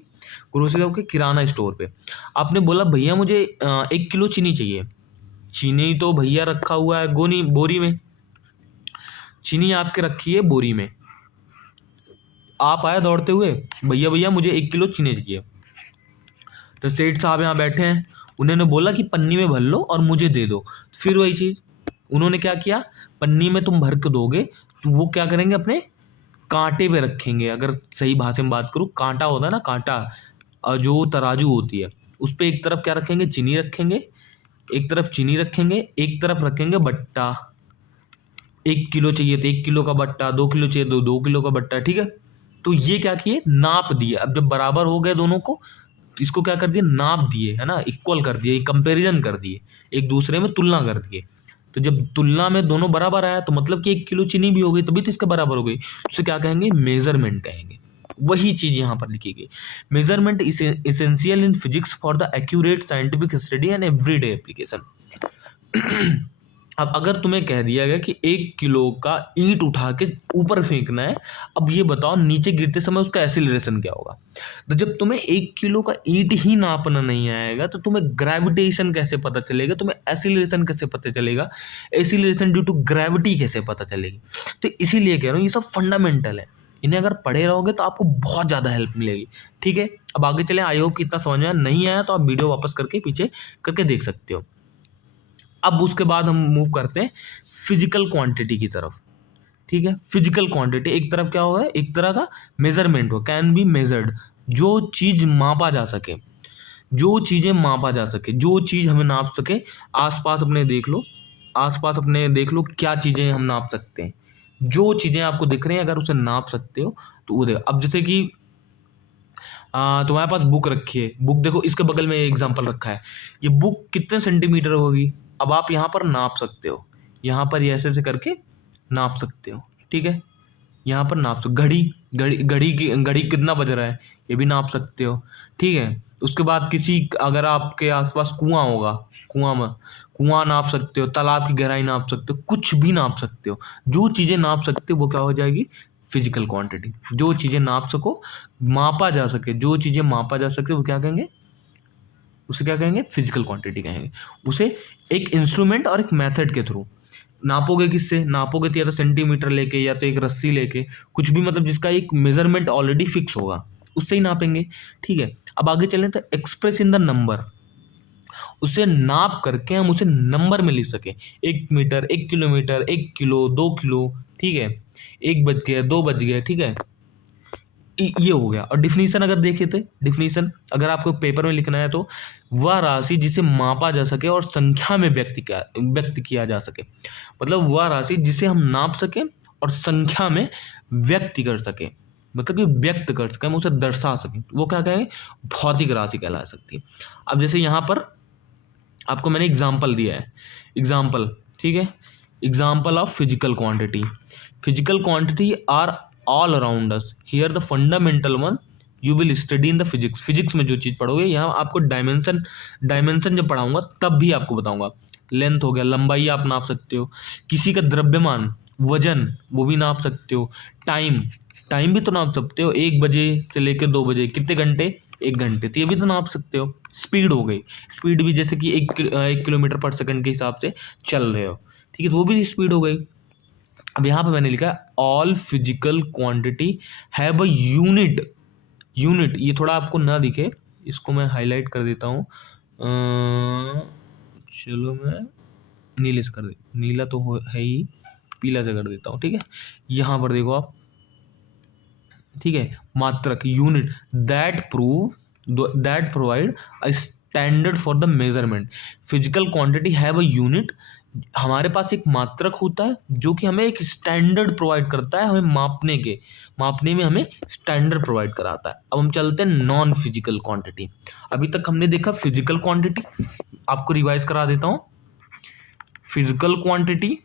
ग्रोसरी शॉप के किराना स्टोर पे। आपने बोला भैया मुझे 1 किलो चीनी चाहिए। चीनी तो भैया रखा हुआ है गोनी बोरी में, चीनी आपके रखी है बोरी में। आप आए दौड़ते हुए, भैया भैया मुझे 1 किलो चीनी चाहिए। तो सेठ साहब यहाँ बैठे हैं, उन्होंने बोला कि पन्नी में भर लो और मुझे दे दो। फिर वही चीज उन्होंने क्या किया, पन्नी में तुम भर के दोगे तो वो क्या करेंगे, अपने कांटे पे रखेंगे। अगर सही भाषा में बात करूँ, कांटा होता है ना, कांटा जो तराजू होती है, उस पर एक तरफ क्या रखेंगे, चीनी रखेंगे, एक तरफ चीनी रखेंगे, एक तरफ रखेंगे बट्टा। 1 किलो चाहिए तो 1 किलो का बट्टा, 2 किलो चाहिए तो 2 किलो का बट्टा, ठीक है। तो ये क्या किए, नाप दिए। अब जब बराबर हो गए दोनों को, तो इसको क्या कर दिए, नाप दिए, है ना, इक्वल कर दिए, कंपैरिजन कर दिए, एक दूसरे में तुलना कर दिए। तो जब तुलना में दोनों बराबर आया तो मतलब कि 1 किलो चीनी भी हो गई, तभी तो इसके बराबर हो गई। उसे क्या कहेंगे, मेजरमेंट कहेंगे। वही चीज यहाँ पर लिखी गई। Measurement is essential in physics for the accurate scientific study and everyday application. अब अगर तुम्हें कह दिया गया कि 1 किलो का ईंट उठा के ऊपर फेंकना है, अब ये बताओ नीचे गिरते समय उसका एक्सीलरेशन क्या होगा। तो जब तुम्हें 1 किलो का ईंट ही नापना नहीं आएगा तो तुम्हें ग्रेविटेशन कैसे पता चलेगा, तुम्हें एक्सीलरेशन कैसे पता चलेगा, एक्सीलरेशन ड्यू टू ग्रेविटी कैसे पता चलेगी। तो इसीलिए कह रहा हूँ ये सब फंडामेंटल है, इन्हें अगर पढ़े रहोगे तो आपको बहुत ज़्यादा हेल्प मिलेगी, ठीक है। अब आगे चले, आई होप कि इतना समझ में नहीं आया तो आप वीडियो वापस करके पीछे करके देख सकते हो। अब उसके बाद हम मूव करते हैं फिजिकल क्वांटिटी की तरफ। ठीक है। फिजिकल क्वांटिटी एक तरफ क्या होगा, एक तरह का मेजरमेंट हो, कैन बी मेजर्ड, जो चीज मापा जा सके, जो चीजें मापा जा सके, जो चीज हमें नाप सके। आसपास अपने देख लो, आसपास अपने देख लो क्या चीजें हम नाप सकते हैं। जो चीजें आपको दिख रही हैं अगर उसे नाप सकते हो तो वो देखो। अब जैसे कि तुम्हारे पास बुक रखी है, बुक देखो इसके बगल में एग्जांपल रखा है, ये बुक कितने सेंटीमीटर होगी, अब आप यहाँ पर नाप सकते हो, यहाँ पर ये ऐसे ऐसे करके नाप सकते हो, ठीक है। यहाँ पर नाप सकते, घड़ी घड़ी घड़ी की घड़ी कितना बज रहा है ये भी नाप सकते हो, ठीक है। उसके बाद किसी, अगर आपके आसपास कुआं होगा, कुआं में कुआं नाप सकते हो, तालाब की गहराई नाप सकते हो, कुछ भी नाप सकते हो। जो चीज़ें नाप सकते हो वो क्या हो जाएगी, फिजिकल क्वांटिटी। जो चीज़ें नाप सको, मापा जा सके, जो चीज़ें मापा जा सके वो क्या कहेंगे, उसे क्या कहेंगे, फिजिकल क्वांटिटी कहेंगे। उसे एक इंस्ट्रूमेंट और एक मेथड के थ्रू नापोगे। किससे नापोगे, तो या तो सेंटीमीटर लेके या तो एक रस्सी लेके, कुछ भी, मतलब जिसका एक मेजरमेंट ऑलरेडी फिक्स होगा उससे ही नापेंगे, ठीक है। अब आगे चलें तो एक्सप्रेस इन द नंबर, उसे नाप करके हम उसे नंबर में लिख सके। 1 मीटर, 1 किलोमीटर, 1 किलो, 2 किलो, ठीक है। 1 बज गया, 2 बज गया, ठीक है। ये हो गया। और डिफिनीशन अगर देखे तो, डिफिनीशन अगर आपको पेपर में लिखना है तो, वह राशि जिसे मापा जा सके और संख्या में व्यक्त किया जा सके। मतलब वह राशि जिसे हम नाप सके और संख्या में व्यक्त कर सके, मतलब कि व्यक्त कर सके, हम उसे दर्शा सकें, वो क्या कहेंगे, भौतिक राशि कहला सकती है। अब जैसे यहाँ पर आपको मैंने एग्जाम्पल दिया है, एग्जाम्पल, ठीक है। Example of physical quantity, physical quantity are all around us, here the fundamental one you will study in the physics. Physics में जो चीज़ पढ़ोगे, यहाँ आपको डायमेंशन, डायमेंशन जब पढ़ाऊंगा तब भी आपको बताऊंगा। लेंथ हो गया, लंबाई आप नाप सकते हो, किसी का द्रव्यमान, वजन, वो भी नाप सकते हो। टाइम, टाइम भी तो नाप सकते हो, 1 बजे से लेकर 2 बजे कितने घंटे, 1 घंटे, तो ये भी तो नाप सकते हो। स्पीड हो गई, स्पीड भी जैसे कि 1 किलोमीटर पर सेकंड के हिसाब से चल रहे हो, ठीक है, तो वो भी स्पीड हो गई। अब यहाँ पे मैंने लिखा है all physical quantity have a unit, unit, ये थोड़ा आपको ना दिखे, इसको मैं हाईलाइट कर देता हूँ। चलो मैं नीले से कर दे, नीला तो है ही, पीला से कर देता हूँ, ठीक है। यहाँ पर देखो आप, ठीक है, मात्रक, unit, that provide a standard for the measurement. Physical quantity have a unit, हमारे पास एक मात्रक होता है जो कि हमें एक स्टैंडर्ड प्रोवाइड करता है, हमें मापने में हमें स्टैंडर्ड प्रोवाइड कराता है। अब हम चलते हैं नॉन फिजिकल क्वांटिटी। अभी तक हमने देखा फिजिकल क्वांटिटी, आपको रिवाइज करा देता हूं। फिजिकल क्वांटिटी,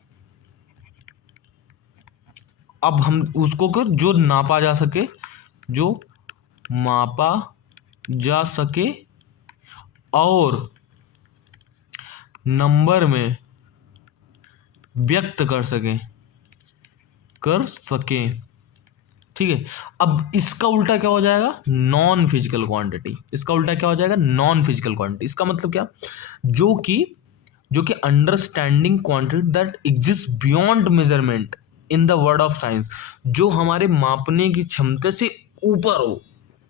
अब हम उसको कर जो नापा जा सके, जो मापा जा सके और नंबर में व्यक्त कर सके, ठीक है। अब इसका उल्टा क्या हो जाएगा, नॉन फिजिकल क्वांटिटी। इसका उल्टा क्या हो जाएगा, नॉन फिजिकल क्वांटिटी। इसका मतलब क्या, जो कि understanding quantity that exist beyond measurement in the word of science, जो हमारे मापने की क्षमता से ऊपर हो,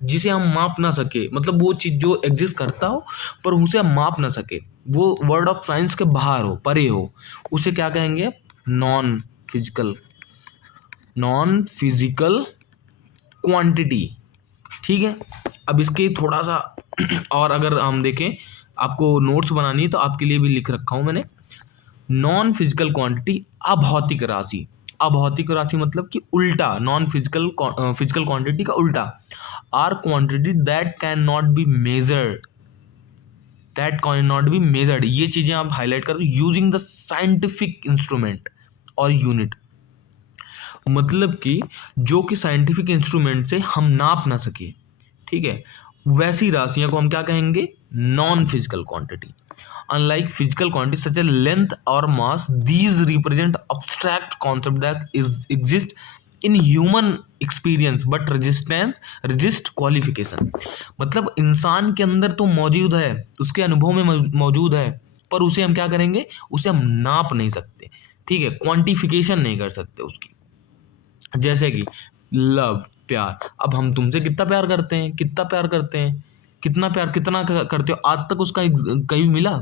जिसे हम माप ना सके, मतलब वो चीज जो एग्जिस्ट करता हो पर उसे हम माप ना सके, वो वर्ड ऑफ साइंस के बाहर हो, परे हो, उसे क्या कहेंगे, नॉन फिजिकल क्वांटिटी, ठीक है। अब इसके थोड़ा सा और अगर हम देखें, आपको नोट्स बनानी है तो आपके लिए भी लिख रखा हूं मैंने। नॉन फिजिकल क्वांटिटी, अभौतिक राशि, अभौतिक राशि मतलब कि उल्टा, नॉन फिजिकल फिजिकल क्वांटिटी का उल्टा, are quantity that can not be measured, ये चीजें आप हाईलाइट कर दो, यूजिंग द साइंटिफिक इंस्ट्रूमेंट और यूनिट, मतलब कि जो कि साइंटिफिक इंस्ट्रूमेंट से हम नाप ना सके, ठीक है, वैसी राशियों को हम क्या कहेंगे, non physical quantity. Unlike physical quantity such a length और mass, these represent abstract concept that exist in human experience but resist qualification. मतलब इंसान के अंदर तो मौजूद है, उसके अनुभव में मौजूद है, पर उसे हम क्या करेंगे, उसे हम नाप नहीं सकते, ठीक है, क्वांटिफिकेशन नहीं कर सकते उसकी। जैसे कि लव, प्यार, अब हम तुमसे कितना प्यार करते हैं, कितना प्यार करते हैं, कितना प्यार, कितना करते हो, आज तक उसका कहीं मिला,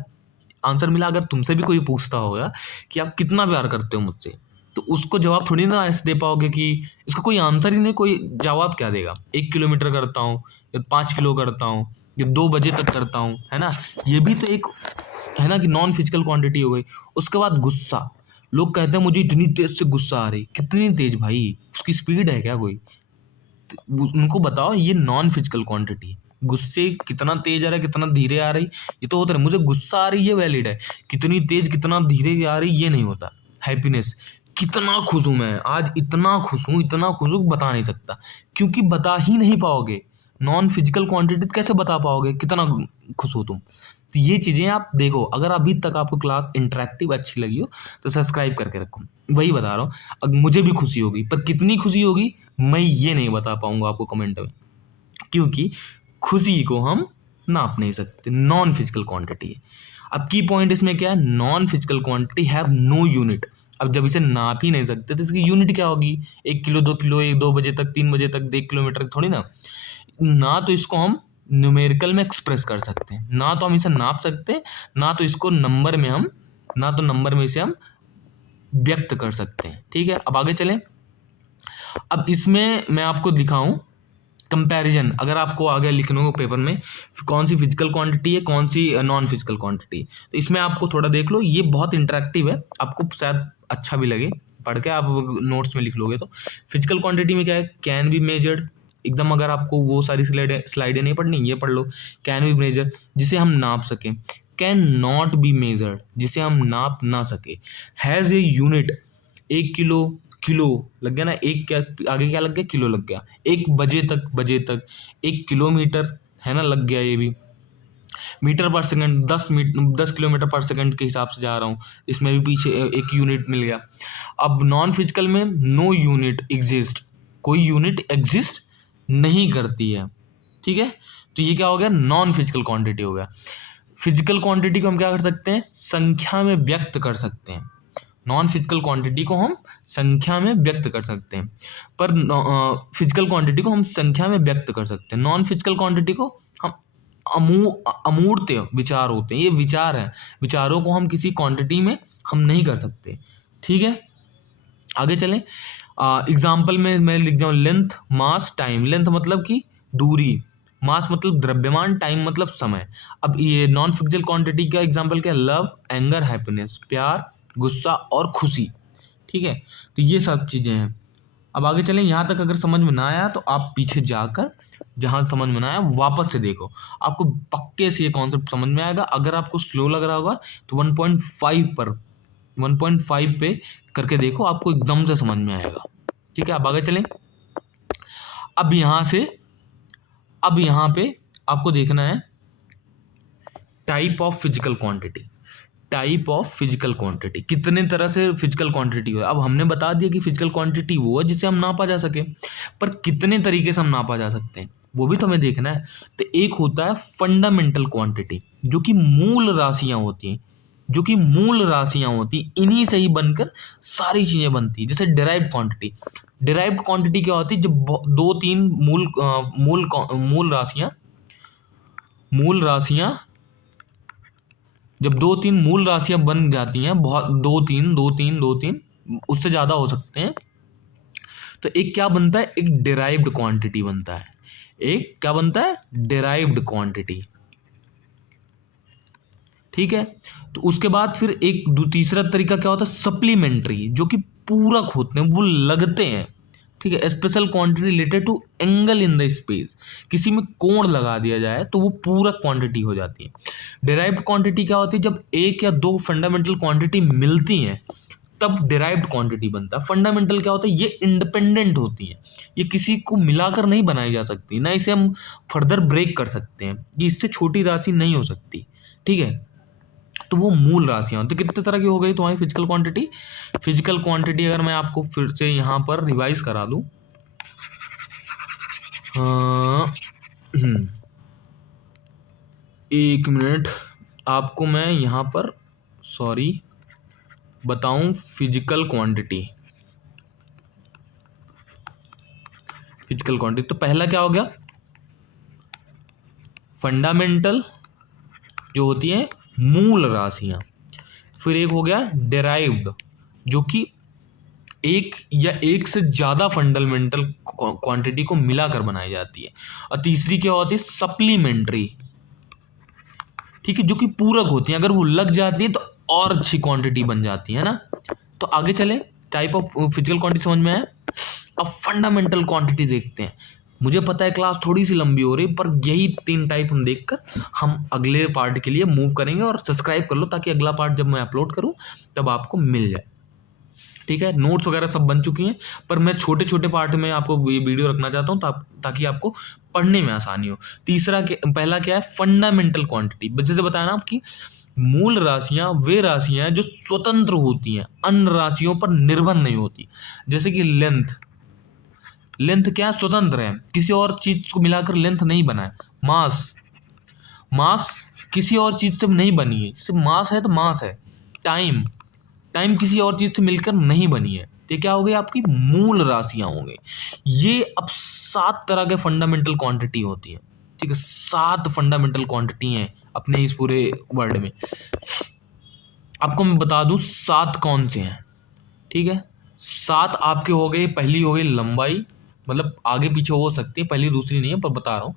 आंसर मिला? अगर तुमसे भी कोई पूछता होगा कि आप कितना प्यार करते हो मुझसे, तो उसको जवाब थोड़ी ना ऐसे दे पाओगे कि इसका कोई आंसर ही नहीं, कोई जवाब क्या देगा। 1 किलोमीटर करता हूँ या 5 किलो करता हूँ या 2 बजे तक करता हूँ, है ना, ये भी तो एक है ना कि नॉन फिजिकल क्वांटिटी हो गई। उसके बाद गुस्सा, लोग कहते हैं मुझे इतनी तेज से गुस्सा आ रही, कितनी तेज भाई, उसकी स्पीड है क्या कोई? उनको बताओ ये नॉन फिजिकल क्वांटिटी है। गुस्से कितना तेज आ रहा है कितना धीरे आ रही, ये तो होता है। मुझे गुस्सा आ रही है वैलिड है, कितनी तेज कितना धीरे आ रही ये नहीं होता। हैप्पीनेस, कितना खुश हूं मैं आज, इतना खुश हूं इतना खुश हूं, बता नहीं सकता, क्योंकि बता ही नहीं पाओगे। नॉन फिजिकल क्वांटिटी कैसे बता पाओगे कितना खुश हो तुम? तो ये चीजें आप देखो। अगर अभी तक आपको क्लास इंटरेक्टिव अच्छी लगी हो तो सब्सक्राइब करके रखो। वही बता रहा हूँ, अब मुझे भी खुशी होगी, पर कितनी खुशी होगी मैं ये नहीं बता पाऊंगा आपको कमेंट में, क्योंकि खुशी को हम नाप नहीं सकते, नॉन फिजिकल क्वांटिटी है। अब की पॉइंट इसमें क्या है, non physical quantity have no unit. अब जब इसे नाप ही नहीं सकते तो इसकी यूनिट क्या होगी? 1 किलो, 2 किलो, 2 बजे तक, 3 बजे तक, 1 किलोमीटर थोड़ी ना तो इसको हम न्यूमेरिकल में एक्सप्रेस कर सकते हैं, ना तो हम इसे नाप सकते हैं, ना तो इसको नंबर में हम, ना तो नंबर में इसे हम व्यक्त कर सकते हैं। ठीक है, अब आगे चलें। अब इसमें मैं आपको दिखाऊं कंपैरिजन, अगर आपको आगे लिखने को पेपर में कौन सी फिजिकल क्वांटिटी है कौन सी नॉन फिजिकल क्वांटिटी, तो इसमें आपको थोड़ा देख लो, ये बहुत इंटरेक्टिव है, आपको शायद अच्छा भी लगे पढ़ के, आप नोट्स में लिख लोगे तो। फिजिकल क्वांटिटी में क्या है, कैन बी मेजर्ड, एकदम अगर आपको वो सारी स्लाइडें नहीं पढ़नी ये पढ़ लो। कैन बी मेजर्ड, जिसे हम नाप सकें। कैन नॉट बी मेजर्ड, जिसे हम नाप ना सके। Has a unit, 1 kilo, kilo लग गया ना, एक क्या आगे क्या लग गया, किलो लग गया। 1 बजे तक, बजे तक, 1 किलोमीटर है ना, लग गया ये भी। मीटर पर सेकंड, 10 किलोमीटर पर सेकंड के हिसाब से जा रहा हूँ, इसमें भी पीछे एक यूनिट मिल गया। अब नॉन फिजिकल में नो यूनिट एग्जिस्ट, कोई यूनिट एग्जिस्ट नहीं करती है। ठीक है, तो ये क्या हो गया, नॉन फिजिकल क्वांटिटी हो गया। फिजिकल क्वांटिटी को हम क्या कर सकते हैं, संख्या में व्यक्त कर सकते हैं। नॉन फिजिकल क्वांटिटी को हम संख्या में व्यक्त कर सकते हैं, पर फिजिकल क्वांटिटी को हम संख्या में व्यक्त कर सकते हैं। नॉन फिजिकल क्वांटिटी को हम अमूर्त विचार होते हैं, ये विचार है, विचारों को हम किसी क्वांटिटी में हम नहीं कर सकते। ठीक है, आगे चलें। एग्जाम्पल में मैं लिख जाऊँ, लेंथ, मास, टाइम। लेंथ मतलब कि दूरी, मास मतलब द्रव्यमान, टाइम मतलब समय। अब ये नॉन फिजिकल क्वांटिटी का एग्जाम्पल क्या है, लव, एंगर, हैप्पीनेस, प्यार, गुस्सा और खुशी। ठीक है, तो ये सब चीजें हैं। अब आगे चलें, यहाँ तक अगर समझ में ना आया तो आप पीछे जाकर जहाँ समझ में ना आया वापस से देखो, आपको पक्के से ये कॉन्सेप्ट समझ में आएगा। अगर आपको स्लो लग रहा होगा तो 1.5 पे करके देखो, आपको एकदम से समझ में आएगा। ठीक है, अब आगे चलें। अब यहाँ पे आपको देखना है type of physical quantity. Type of physical quantity, कितने तरह से फिजिकल क्वांटिटी हो। अब हमने बता दिया कि फिजिकल क्वांटिटी वो है जिसे हम नापा जा सके, पर कितने तरीके से हम नापा जा सकते हैं वो भी तो हमें देखना है। तो एक होता है फंडामेंटल क्वांटिटी, जो कि मूल राशियां होती हैं, इन्हीं से ही बनकर सारी चीजें बनती है। जैसे डिराइव्ड क्वांटिटी, डिराइव्ड क्वांटिटी क्या होती है, जब 2-3 मूल राशियां बन जाती हैं, बहुत 2-3 उससे ज़्यादा हो सकते हैं, तो एक क्या बनता है, एक डिराइव्ड क्वांटिटी बनता है। एक क्या बनता है, डिराइव्ड क्वांटिटी। ठीक है, तो उसके बाद फिर एक तीसरा तरीका क्या होता है, सप्लीमेंट्री, जो कि पूरक होते हैं, वो लगते हैं। ठीक है, special quantity related to angle in the space, किसी में कोण लगा दिया जाए तो वो पूरक क्वांटिटी हो जाती है। डिराइव्ड क्वांटिटी क्या होती है, जब एक या दो फंडामेंटल क्वांटिटी मिलती हैं तब डिराइव्ड क्वांटिटी बनता है। फंडामेंटल क्या होता है, ये इंडिपेंडेंट होती है, ये किसी को मिलाकर नहीं बनाई जा सकती, ना इसे हम फर्दर ब्रेक कर सकते हैं, ये इससे छोटी राशि नहीं हो सकती। ठीक है, तो वो मूल राशियां। तो कितने तरह की हो गई तुम्हारी फिजिकल क्वांटिटी। फिजिकल क्वांटिटी अगर मैं आपको फिर से यहाँ पर रिवाइज करा दूं, एक मिनट, आपको मैं यहाँ पर बताऊं फिजिकल क्वांटिटी। तो पहला क्या हो गया, फंडामेंटल जो होती है मूल राशियां। फिर एक हो गया डिराइव्ड, जो कि एक या एक से ज़्यादा फंडामेंटल क्वांटिटी को मिलाकर बनाई जाती है। और तीसरी क्या होती है, सप्लीमेंट्री, ठीक है, जो कि पूरक होती है, अगर वो लग जाती है तो और अच्छी क्वांटिटी बन जाती है ना। तो आगे चले, टाइप ऑफ फिजिकल क्वांटिटी समझ में आया। अब फंडामेंटल क्वांटिटी देखते हैं। मुझे पता है क्लास थोड़ी सी लंबी हो रही है, पर यही 3 टाइप हम देखकर हम अगले पार्ट के लिए मूव करेंगे। और सब्सक्राइब कर लो ताकि अगला पार्ट जब मैं अपलोड करूं तब आपको मिल जाए, ठीक है। नोट्स वगैरह सब बन चुकी हैं, पर मैं छोटे छोटे पार्ट में आपको ये वीडियो रखना चाहता हूँ ताकि आपको पढ़ने में आसानी हो। पहला क्या है, फंडामेंटल क्वांटिटी। जैसे बताया ना आपकी, मूल राशियां वे राशियां हैं जो स्वतंत्र होती हैं, अन्य राशियों पर निर्भर नहीं होती। जैसे कि लेंथ, लेंथ क्या है, स्वतंत्र है, किसी और चीज को मिलाकर लेंथ नहीं बना है। मास, मास किसी और चीज से नहीं बनी है, सिर्फ मास है तो मास है। टाइम, टाइम किसी और चीज से मिलकर नहीं बनी है। तो क्या हो गई, आपकी मूल राशियां होंगे। ये अब 7 तरह के फंडामेंटल क्वांटिटी होती है, ठीक है। 7 फंडामेंटल क्वांटिटी हैं अपने इस पूरे वर्ल्ड में। आपको मैं बता दूं 7 कौन से हैं, ठीक है। 7 आपके हो गए, पहली हो गई लंबाई, मतलब आगे पीछे हो सकती है, पहली दूसरी नहीं है पर बता रहा हूँ।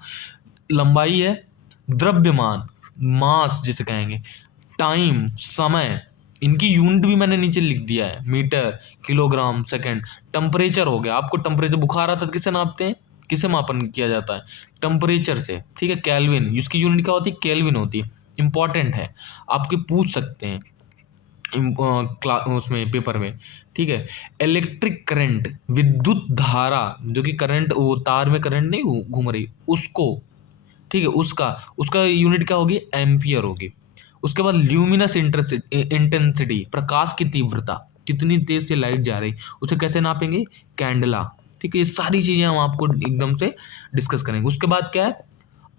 लंबाई है, द्रव्यमान, मास जिसे कहेंगे, टाइम, समय, इनकी यूनिट भी मैंने नीचे लिख दिया है, मीटर, किलोग्राम, सेकंड। टेम्परेचर हो गया, आपको टेम्परेचर, बुखार आता है तो किसे नापते हैं, किसे मापन किया जाता है, टेम्परेचर से, ठीक है। केल्विन, इसकी यूनिट क्या होती है, केल्विन होती है। इंपॉर्टेंट है, आपके पूछ सकते हैं उसमें पेपर में, ठीक है। इलेक्ट्रिक करंट, विद्युत धारा, जो कि करंट, वो तार में करंट नहीं घूम रही उसको, ठीक है, उसका उसका यूनिट क्या होगी, एम्पियर होगी। उसके बाद ल्यूमिनस इंटेंसिटी, प्रकाश की तीव्रता, कितनी तेज से लाइट जा रही, उसे कैसे नापेंगे, कैंडला, ठीक है। ये सारी चीजें हम आपको एकदम से डिस्कस करेंगे। उसके बाद क्या है,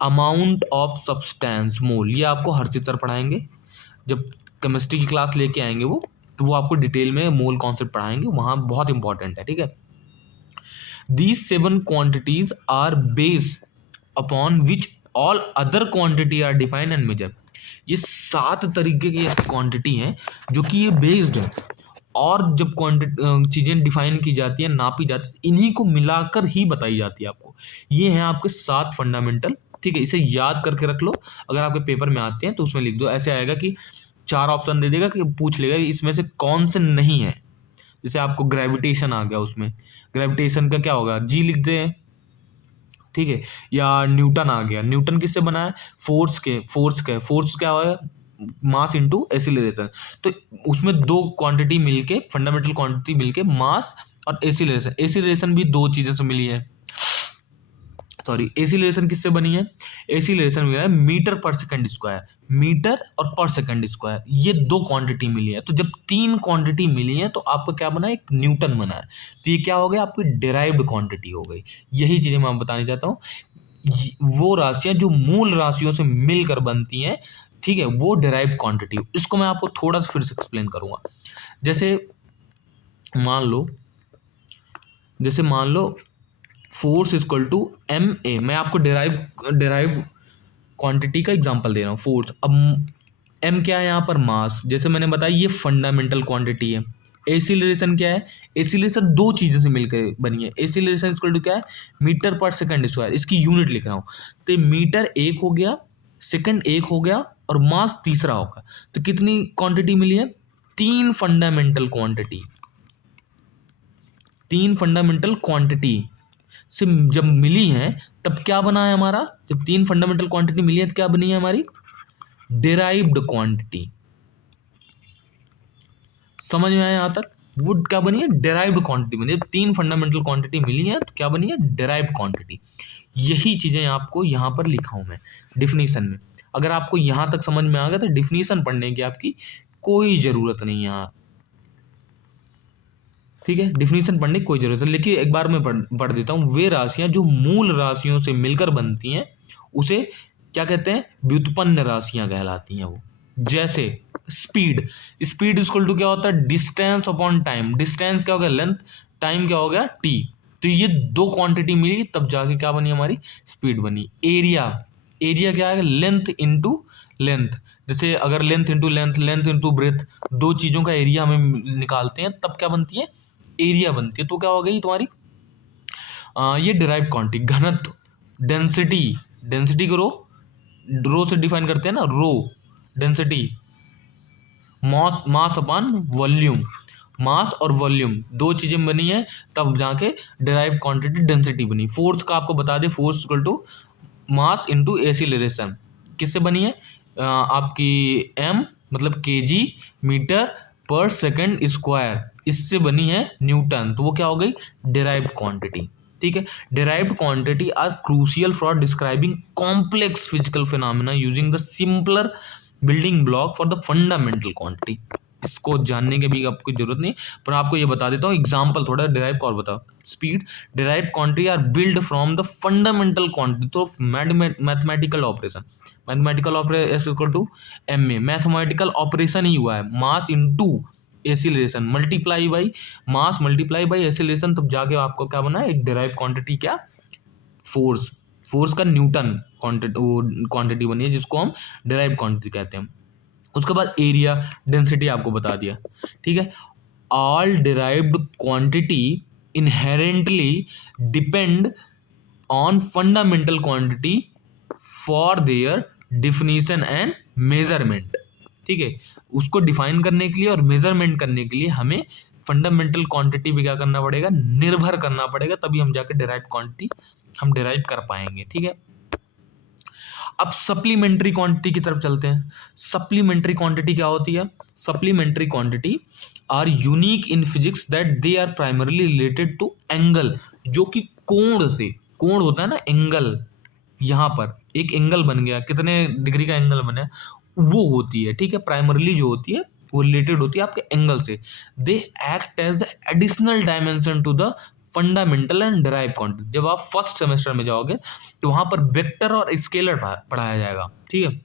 अमाउंट ऑफ सब्सटेंस, मोल, ये आपको हर चीज पर पढ़ाएंगे। जब केमिस्ट्री की क्लास लेके आएंगे तो वो आपको डिटेल में मोल कॉन्सेप्ट पढ़ाएंगे, वहां बहुत इंपॉर्टेंट है, ठीक है। These 7 quantities are based upon which all other quantity are defined and measure. ये 7 तरीके की ऐसी क्वांटिटी हैं जो कि ये बेस्ड है, और जब क्वांटिटी चीजें डिफाइन की जाती है, नापी जाती है, इन्हीं को मिलाकर ही बताई जाती है आपको। ये हैं आपके 7 फंडामेंटल, ठीक है। इसे याद करके रख लो, अगर आपके पेपर में आते हैं तो उसमें लिख दो। ऐसे आएगा कि 4 ऑप्शन दे देगा कि पूछ लेगा कि इसमें से कौन से नहीं है। जैसे आपको ग्रेविटेशन आ गया, उसमें ग्रेविटेशन का क्या होगा, जी लिख दे, ठीक है। या न्यूटन आ गया, न्यूटन किससे बना है, फोर्स क्या होगा, मास इंटू एसिलरेशन। तो उसमें 2 क्वांटिटी मिलके, फंडामेंटल क्वांटिटी मिलके, मास और एसिलरेशन। एसिलरेशन भी 2 चीजों से मिली है, सॉरी, एसिलरेशन किससे बनी है, एसिलरेशन मिला है metre per second square, metre और पर सेकंड स्क्वायर, ये 2 क्वांटिटी मिली है। तो जब 3 क्वांटिटी मिली है तो आपको क्या बना है, एक न्यूटन बना है। तो ये क्या हो गया, आपकी डिराइव्ड क्वांटिटी हो गई। यही चीजें मैं बताना चाहता हूँ। वो राशियां जो मूल राशियों से मिलकर बनती हैं, ठीक है, वो डिराइव्ड क्वांटिटी। इसको मैं आपको थोड़ा सा फिर से एक्सप्लेन करूंगा। जैसे मान लो force equal to M A. मैं आपको डिराइव क्वांटिटी का एग्जांपल दे रहा हूँ, फोर्स। अब एम क्या है यहाँ पर, मास, जैसे मैंने बताया ये फंडामेंटल क्वांटिटी है। एसिलरेशन क्या है, एसिलरेशन 2 चीजों से मिलकर बनी है। एसिलरेशन इक्वल टू क्या है, मीटर पर सेकंड स्क्वायर, इसकी यूनिट लिख रहा हूँ। तो मीटर 1 हो गया, सेकंड 1 हो गया, और मास तीसरा होगा। तो कितनी क्वांटिटी मिली है, 3 फंडामेंटल क्वांटिटी। 3 फंडामेंटल क्वांटिटी से जब मिली है तब क्या बना है हमारा, जब 3 फंडामेंटल क्वांटिटी मिली है तो क्या बनी है हमारी, डिराइव्ड क्वांटिटी। समझ में आया यहां तक, वो क्या बनी है, डिराइव्ड क्वांटिटी बनी है। 3 फंडामेंटल क्वांटिटी मिली है तो क्या बनी है, डिराइव्ड क्वांटिटी। यही चीजें आपको यहां पर लिखा हूं मैं डिफिनीशन में। अगर आपको यहां तक समझ में आ गया तो डिफिनीशन पढ़ने की आपकी कोई जरूरत नहीं है यहाँ, ठीक है। डिफिनीशन पढ़ने की कोई जरूरत है, लेकिन एक बार मैं पढ़ देता हूँ। वे राशियां जो मूल राशियों से मिलकर बनती हैं उसे क्या कहते हैं, व्युत्पन्न राशियां कहलाती हैं वो। जैसे स्पीड, स्पीड इक्वल टू क्या होता है, डिस्टेंस अपॉन टाइम। डिस्टेंस क्या हो गया, लेंथ, टाइम क्या हो गया, टी। तो ये 2 क्वांटिटी मिली तब जाके क्या बनी हमारी, स्पीड बनी। एरिया, एरिया क्या है, लेंथ इंटू लेंथ। जैसे अगर length into length, length into breadth, 2 चीजों का एरिया हमें निकालते हैं तब क्या बनती है, एरिया बनती है, तो क्या हो गई तुम्हारी ये डिराइव क्वांटिटी, घनत्व, डेंसिटी, डेंसिटी को रो से डिफाइन करते हैं ना, rho density, mass mass upon volume, mass और वॉल्यूम दो चीजें बनी है तब जाके डिराइव क्वांटिटी डेंसिटी बनी। फोर्स का आपको बता दें, force equal to mass into acceleration, किससे बनी है आपकी एम मतलब KG metre per second square, इससे बनी है न्यूटन, तो वो क्या हो गई डिराइव्ड क्वांटिटी। ठीक है, derived quantity are crucial for describing complex physical phenomena using the simpler building block for the fundamental quantity. इसको जानने की भी आपको जरूरत नहीं, पर आपको ये बता देता हूँ एग्जांपल थोड़ा डिराइव और बताओ। Speed, derived quantity are build from the fundamental quantity तो mathematical operation, mathematical operation equal to M में मैथमेटिकल ऑपरेशन ही हुआ है, mass into acceleration multiply by mass multiply by acceleration, तब जाके आपको क्या बना है एक डिराइव क्वांटिटी, क्या फोर्स, फोर्स का न्यूटन क्वांटिटी बनी है जिसको हम डिराइव क्वांटिटी कहते हैं। उसके बाद एरिया डेंसिटी आपको बता दिया। ठीक है, all derived quantity inherently depend on fundamental quantity for their definition and measurement. ठीक है, उसको डिफाइन करने के लिए और मेजरमेंट करने के लिए हमें फंडामेंटल क्वांटिटी भी क्या करना पड़ेगा, निर्भर करना पड़ेगा, तभी हम जाके डिराइव क्वांटिटी हम डिराइव कर पाएंगे। ठीक है, अब सप्लीमेंट्री क्वांटिटी की तरफ चलते हैं। सप्लीमेंट्री क्वांटिटी क्या होती है? Supplementary quantity are unique in physics that they are primarily related to angle, जो कि कोण से, कोण होता है ना एंगल, यहाँ पर एक एंगल बन गया, कितने डिग्री का एंगल बना, वो होती है। ठीक है, प्राइमरली जो होती है वो रिलेटेड होती है आपके एंगल से। They act as the additional dimension to the fundamental and derive quantity. जब आप फर्स्ट सेमेस्टर में जाओगे तो वहां पर वेक्टर और स्केलर पढ़ाया जाएगा। ठीक है,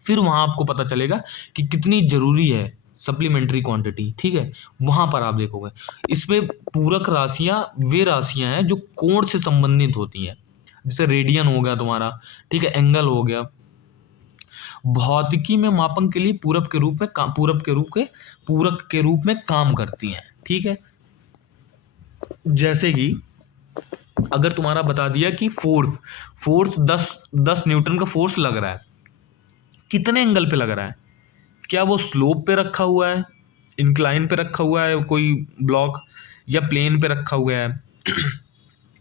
फिर वहां आपको पता चलेगा कि कितनी जरूरी है सप्लीमेंट्री क्वांटिटी। ठीक है, वहां पर आप देखोगे इसमें पूरक राशियां वे राशियां हैं जो कोण से संबंधित होती हैं, जैसे रेडियन हो गया तुम्हारा, ठीक है, एंगल हो गया। भौतिकी में मापन के लिए पूरक के रूप में काम करती हैं। ठीक है, जैसे कि अगर तुम्हारा बता दिया कि फोर्स 10 न्यूटन का फोर्स लग रहा है, कितने एंगल पे लग रहा है, क्या वो स्लोप पे रखा हुआ है, इंक्लाइन पे रखा हुआ है कोई ब्लॉक, या प्लेन पे रखा हुआ है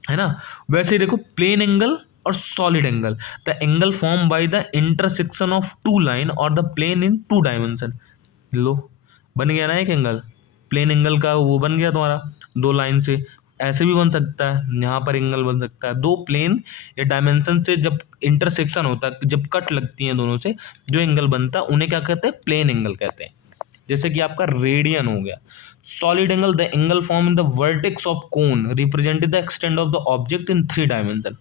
है ना। वैसे ही देखो प्लेन एंगल और solid angle, the angle form by the intersection of two line और the plane in two dimension. लो बन गया ना एक एंगल, प्लेन एंगल का वो बन गया तुम्हारा दो लाइन से, ऐसे भी बन सकता है, यहाँ पर एंगल बन सकता है। दो प्लेन या डायमेंशन से जब इंटरसेक्शन होता है, जब कट लगती है दोनों से, जो एंगल बनता है उन्हें क्या कहते हैं, प्लेन एंगल कहते हैं। जैसे कि आपका रेडियन हो गया। Solid angle, the angle form in the vertex of cone represent the extent of the object in 3 dimension.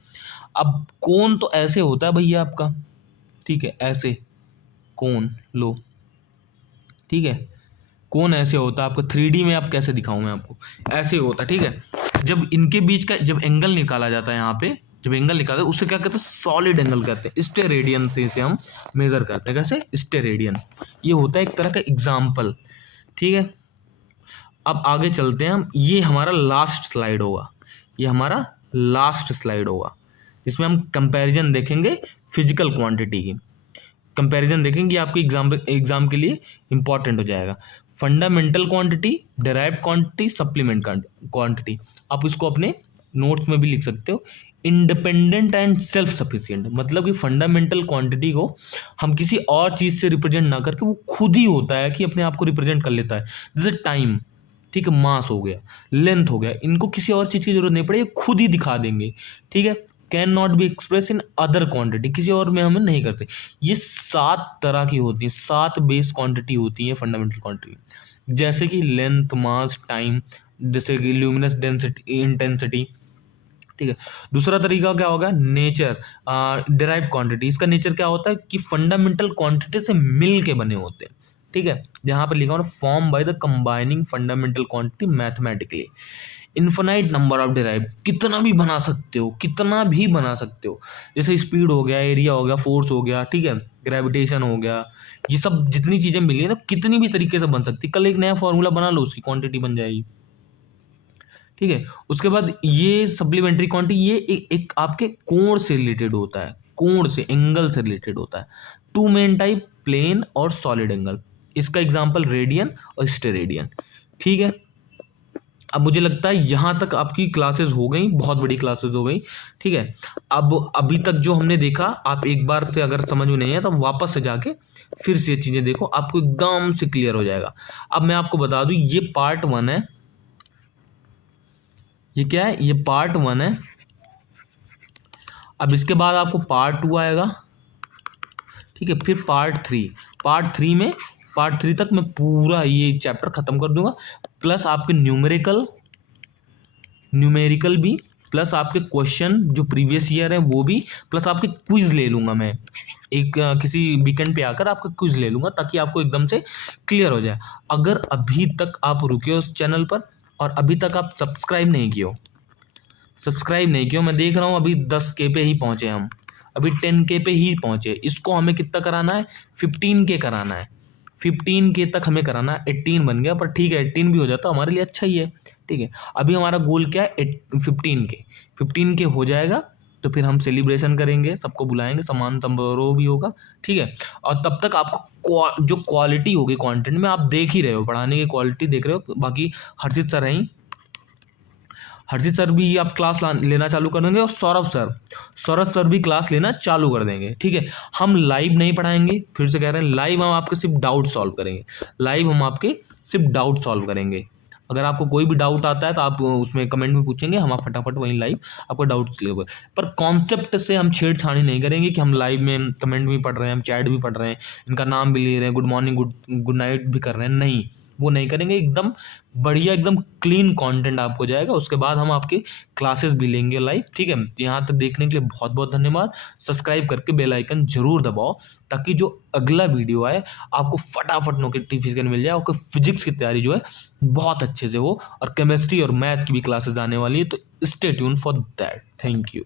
अब कोन तो ऐसे होता है भैया आपका, ठीक है, ऐसे कोन लो, ठीक है, कोन ऐसे होता है आपका। 3D में आप कैसे दिखाऊं मैं आपको, ऐसे होता है। ठीक है, जब इनके बीच का जब एंगल निकाला जाता है, यहाँ पे जब एंगल निकालते हैं उससे क्या कहते हैं, सॉलिड एंगल कहते हैं। स्टेरेडियन से इसे हम मेजर करते हैं, कैसे, स्टेरेडियन। ये होता है एक तरह का एग्जाम्पल। ठीक है, अब आगे चलते हैं हम, ये हमारा लास्ट स्लाइड होगा, ये हमारा लास्ट स्लाइड होगा जिसमें हम कंपैरिजन देखेंगे फिजिकल क्वांटिटी की। कंपैरिजन देखेंगे, आपके एग्जाम के लिए इंपॉर्टेंट हो जाएगा। Fundamental quantity, derived quantity, supplement quantity, आप इसको अपने नोट्स में भी लिख सकते हो। इंडिपेंडेंट एंड सेल्फ सफिशिएंट, मतलब कि फंडामेंटल क्वांटिटी को हम किसी और चीज से रिप्रेजेंट ना करके वो खुद ही होता है कि अपने आप को रिप्रेजेंट कर लेता है। जैसे टाइम, ठीक है, मास हो गया, लेंथ हो गया, इनको किसी और चीज की जरूरत नहीं पड़ेगी, खुद ही दिखा देंगे। ठीक है, can not be express in other quantity, किसी और में हम नहीं करते। ये 7 तरह की होती है, 7 बेस क्वांटिटी होती है फंडामेंटल क्वांटिटी, जैसे कि लेंथ, मास, टाइम, जैसे कि ल्यूमिनस डेंसिटी, इंटेंसिटी। ठीक है, दूसरा तरीका क्या होगा, नेचर, डिराइव क्वांटिटी। इसका नेचर क्या होता है कि फंडामेंटल क्वांटिटी से मिल के बने होते हैं। ठीक है, जहां पर लिखा हुआ form by the combining fundamental quantity mathematically. Infinite number of derive, कितना भी बना सकते हो, कितना भी बना सकते हो, जैसे स्पीड हो गया, एरिया हो गया, फोर्स हो गया, ठीक है, ग्रेविटेशन हो गया, ये सब जितनी चीजें मिली है ना, कितनी भी तरीके से बन सकती। कल एक नया फॉर्मूला बना लो, उसकी क्वांटिटी बन जाएगी। ठीक है। उसके बाद ये सप्लीमेंट्री क्वांटिटी ये एक आपके कोण से रिलेटेड होता है, कोण से, एंगल से रिलेटेड होता है। टू मेन टाइप, प्लेन और सॉलिड एंगल। इसका एग्जांपल रेडियन और स्टेरेडियन। ठीक है। अब मुझे लगता है यहाँ तक आपकी क्लासेस हो गई, बहुत बड़ी क्लासेस हो गई। ठीक है। अब अभी तक जो हमने देखा, आप एक बार से अगर समझ में नहीं है तो वापस से जाके फिर से ये चीज़ें देखो, आपको एकदम से क्लियर हो जाएगा। अब मैं आपको बता दूं, ये पार्ट 1 है। ये क्या है? ये पार्ट 1 है। अब इसके बाद आपको पार्ट 2 आएगा। ठीक है। फिर पार्ट 3। पार्ट 3 तक मैं पूरा ये चैप्टर खत्म कर दूंगा, प्लस आपके न्यूमेरिकल भी, प्लस आपके क्वेश्चन जो प्रीवियस ईयर है वो भी, प्लस आपके क्विज ले लूंगा मैं। एक किसी वीकेंड पे आकर आपका क्विज ले लूंगा, ताकि आपको एकदम से क्लियर हो जाए। अगर अभी तक आप रुके हो उस चैनल पर और अभी तक आप सब्सक्राइब नहीं किए हो, मैं देख रहा हूँ अभी 10K पे ही पहुंचे हम, अभी 10K पे ही पहुंचे। इसको हमें कितना कराना है? 15K कराना है। 15K तक हमें कराना है। 18 बन गया, पर ठीक है 18 भी हो जाता हमारे लिए अच्छा ही है। ठीक है। अभी हमारा गोल क्या है? 15K हो जाएगा तो फिर हम सेलिब्रेशन करेंगे, सबको बुलाएंगे, सम्मान समारोह भी होगा। ठीक है। और तब तक आपको जो क्वालिटी होगी कंटेंट में, आप देख ही रहे हो, पढ़ाने की क्वालिटी देख रहे हो। बाकी हर्षित सर भी आप क्लास लेना चालू कर देंगे, और सौरभ सर भी क्लास लेना चालू कर देंगे। ठीक है। हम लाइव नहीं पढ़ाएंगे, फिर से कह रहे हैं, लाइव हम आपके सिर्फ डाउट सॉल्व करेंगे। अगर आपको कोई भी डाउट आता है तो आप उसमें कमेंट में पूछेंगे, हम आप फटाफट वहीं लाइव आपको डाउट क्लियर होगा। पर कॉन्सेप्ट से हम छेड़छाड़ी नहीं करेंगे कि हम लाइव में कमेंट भी पढ़ रहे हैं, हम चैट भी पढ़ रहे हैं, इनका नाम भी ले रहे हैं, गुड मॉर्निंग गुड नाइट भी कर रहे हैं, नहीं, वो नहीं करेंगे। एकदम बढ़िया, एकदम क्लीन कंटेंट आपको जाएगा। उसके बाद हम आपके क्लासेस भी लेंगे लाइव। ठीक है। यहाँ तक देखने के लिए बहुत बहुत धन्यवाद। सब्सक्राइब करके बेल आइकन जरूर दबाओ, ताकि जो अगला वीडियो आए आपको फटाफट नोटिफिकेशन मिल जाए। आपको फिजिक्स की तैयारी जो है बहुत अच्छे से हो, और केमिस्ट्री और मैथ की भी क्लासेस आने वाली है, तो stay tune for that. Thank you.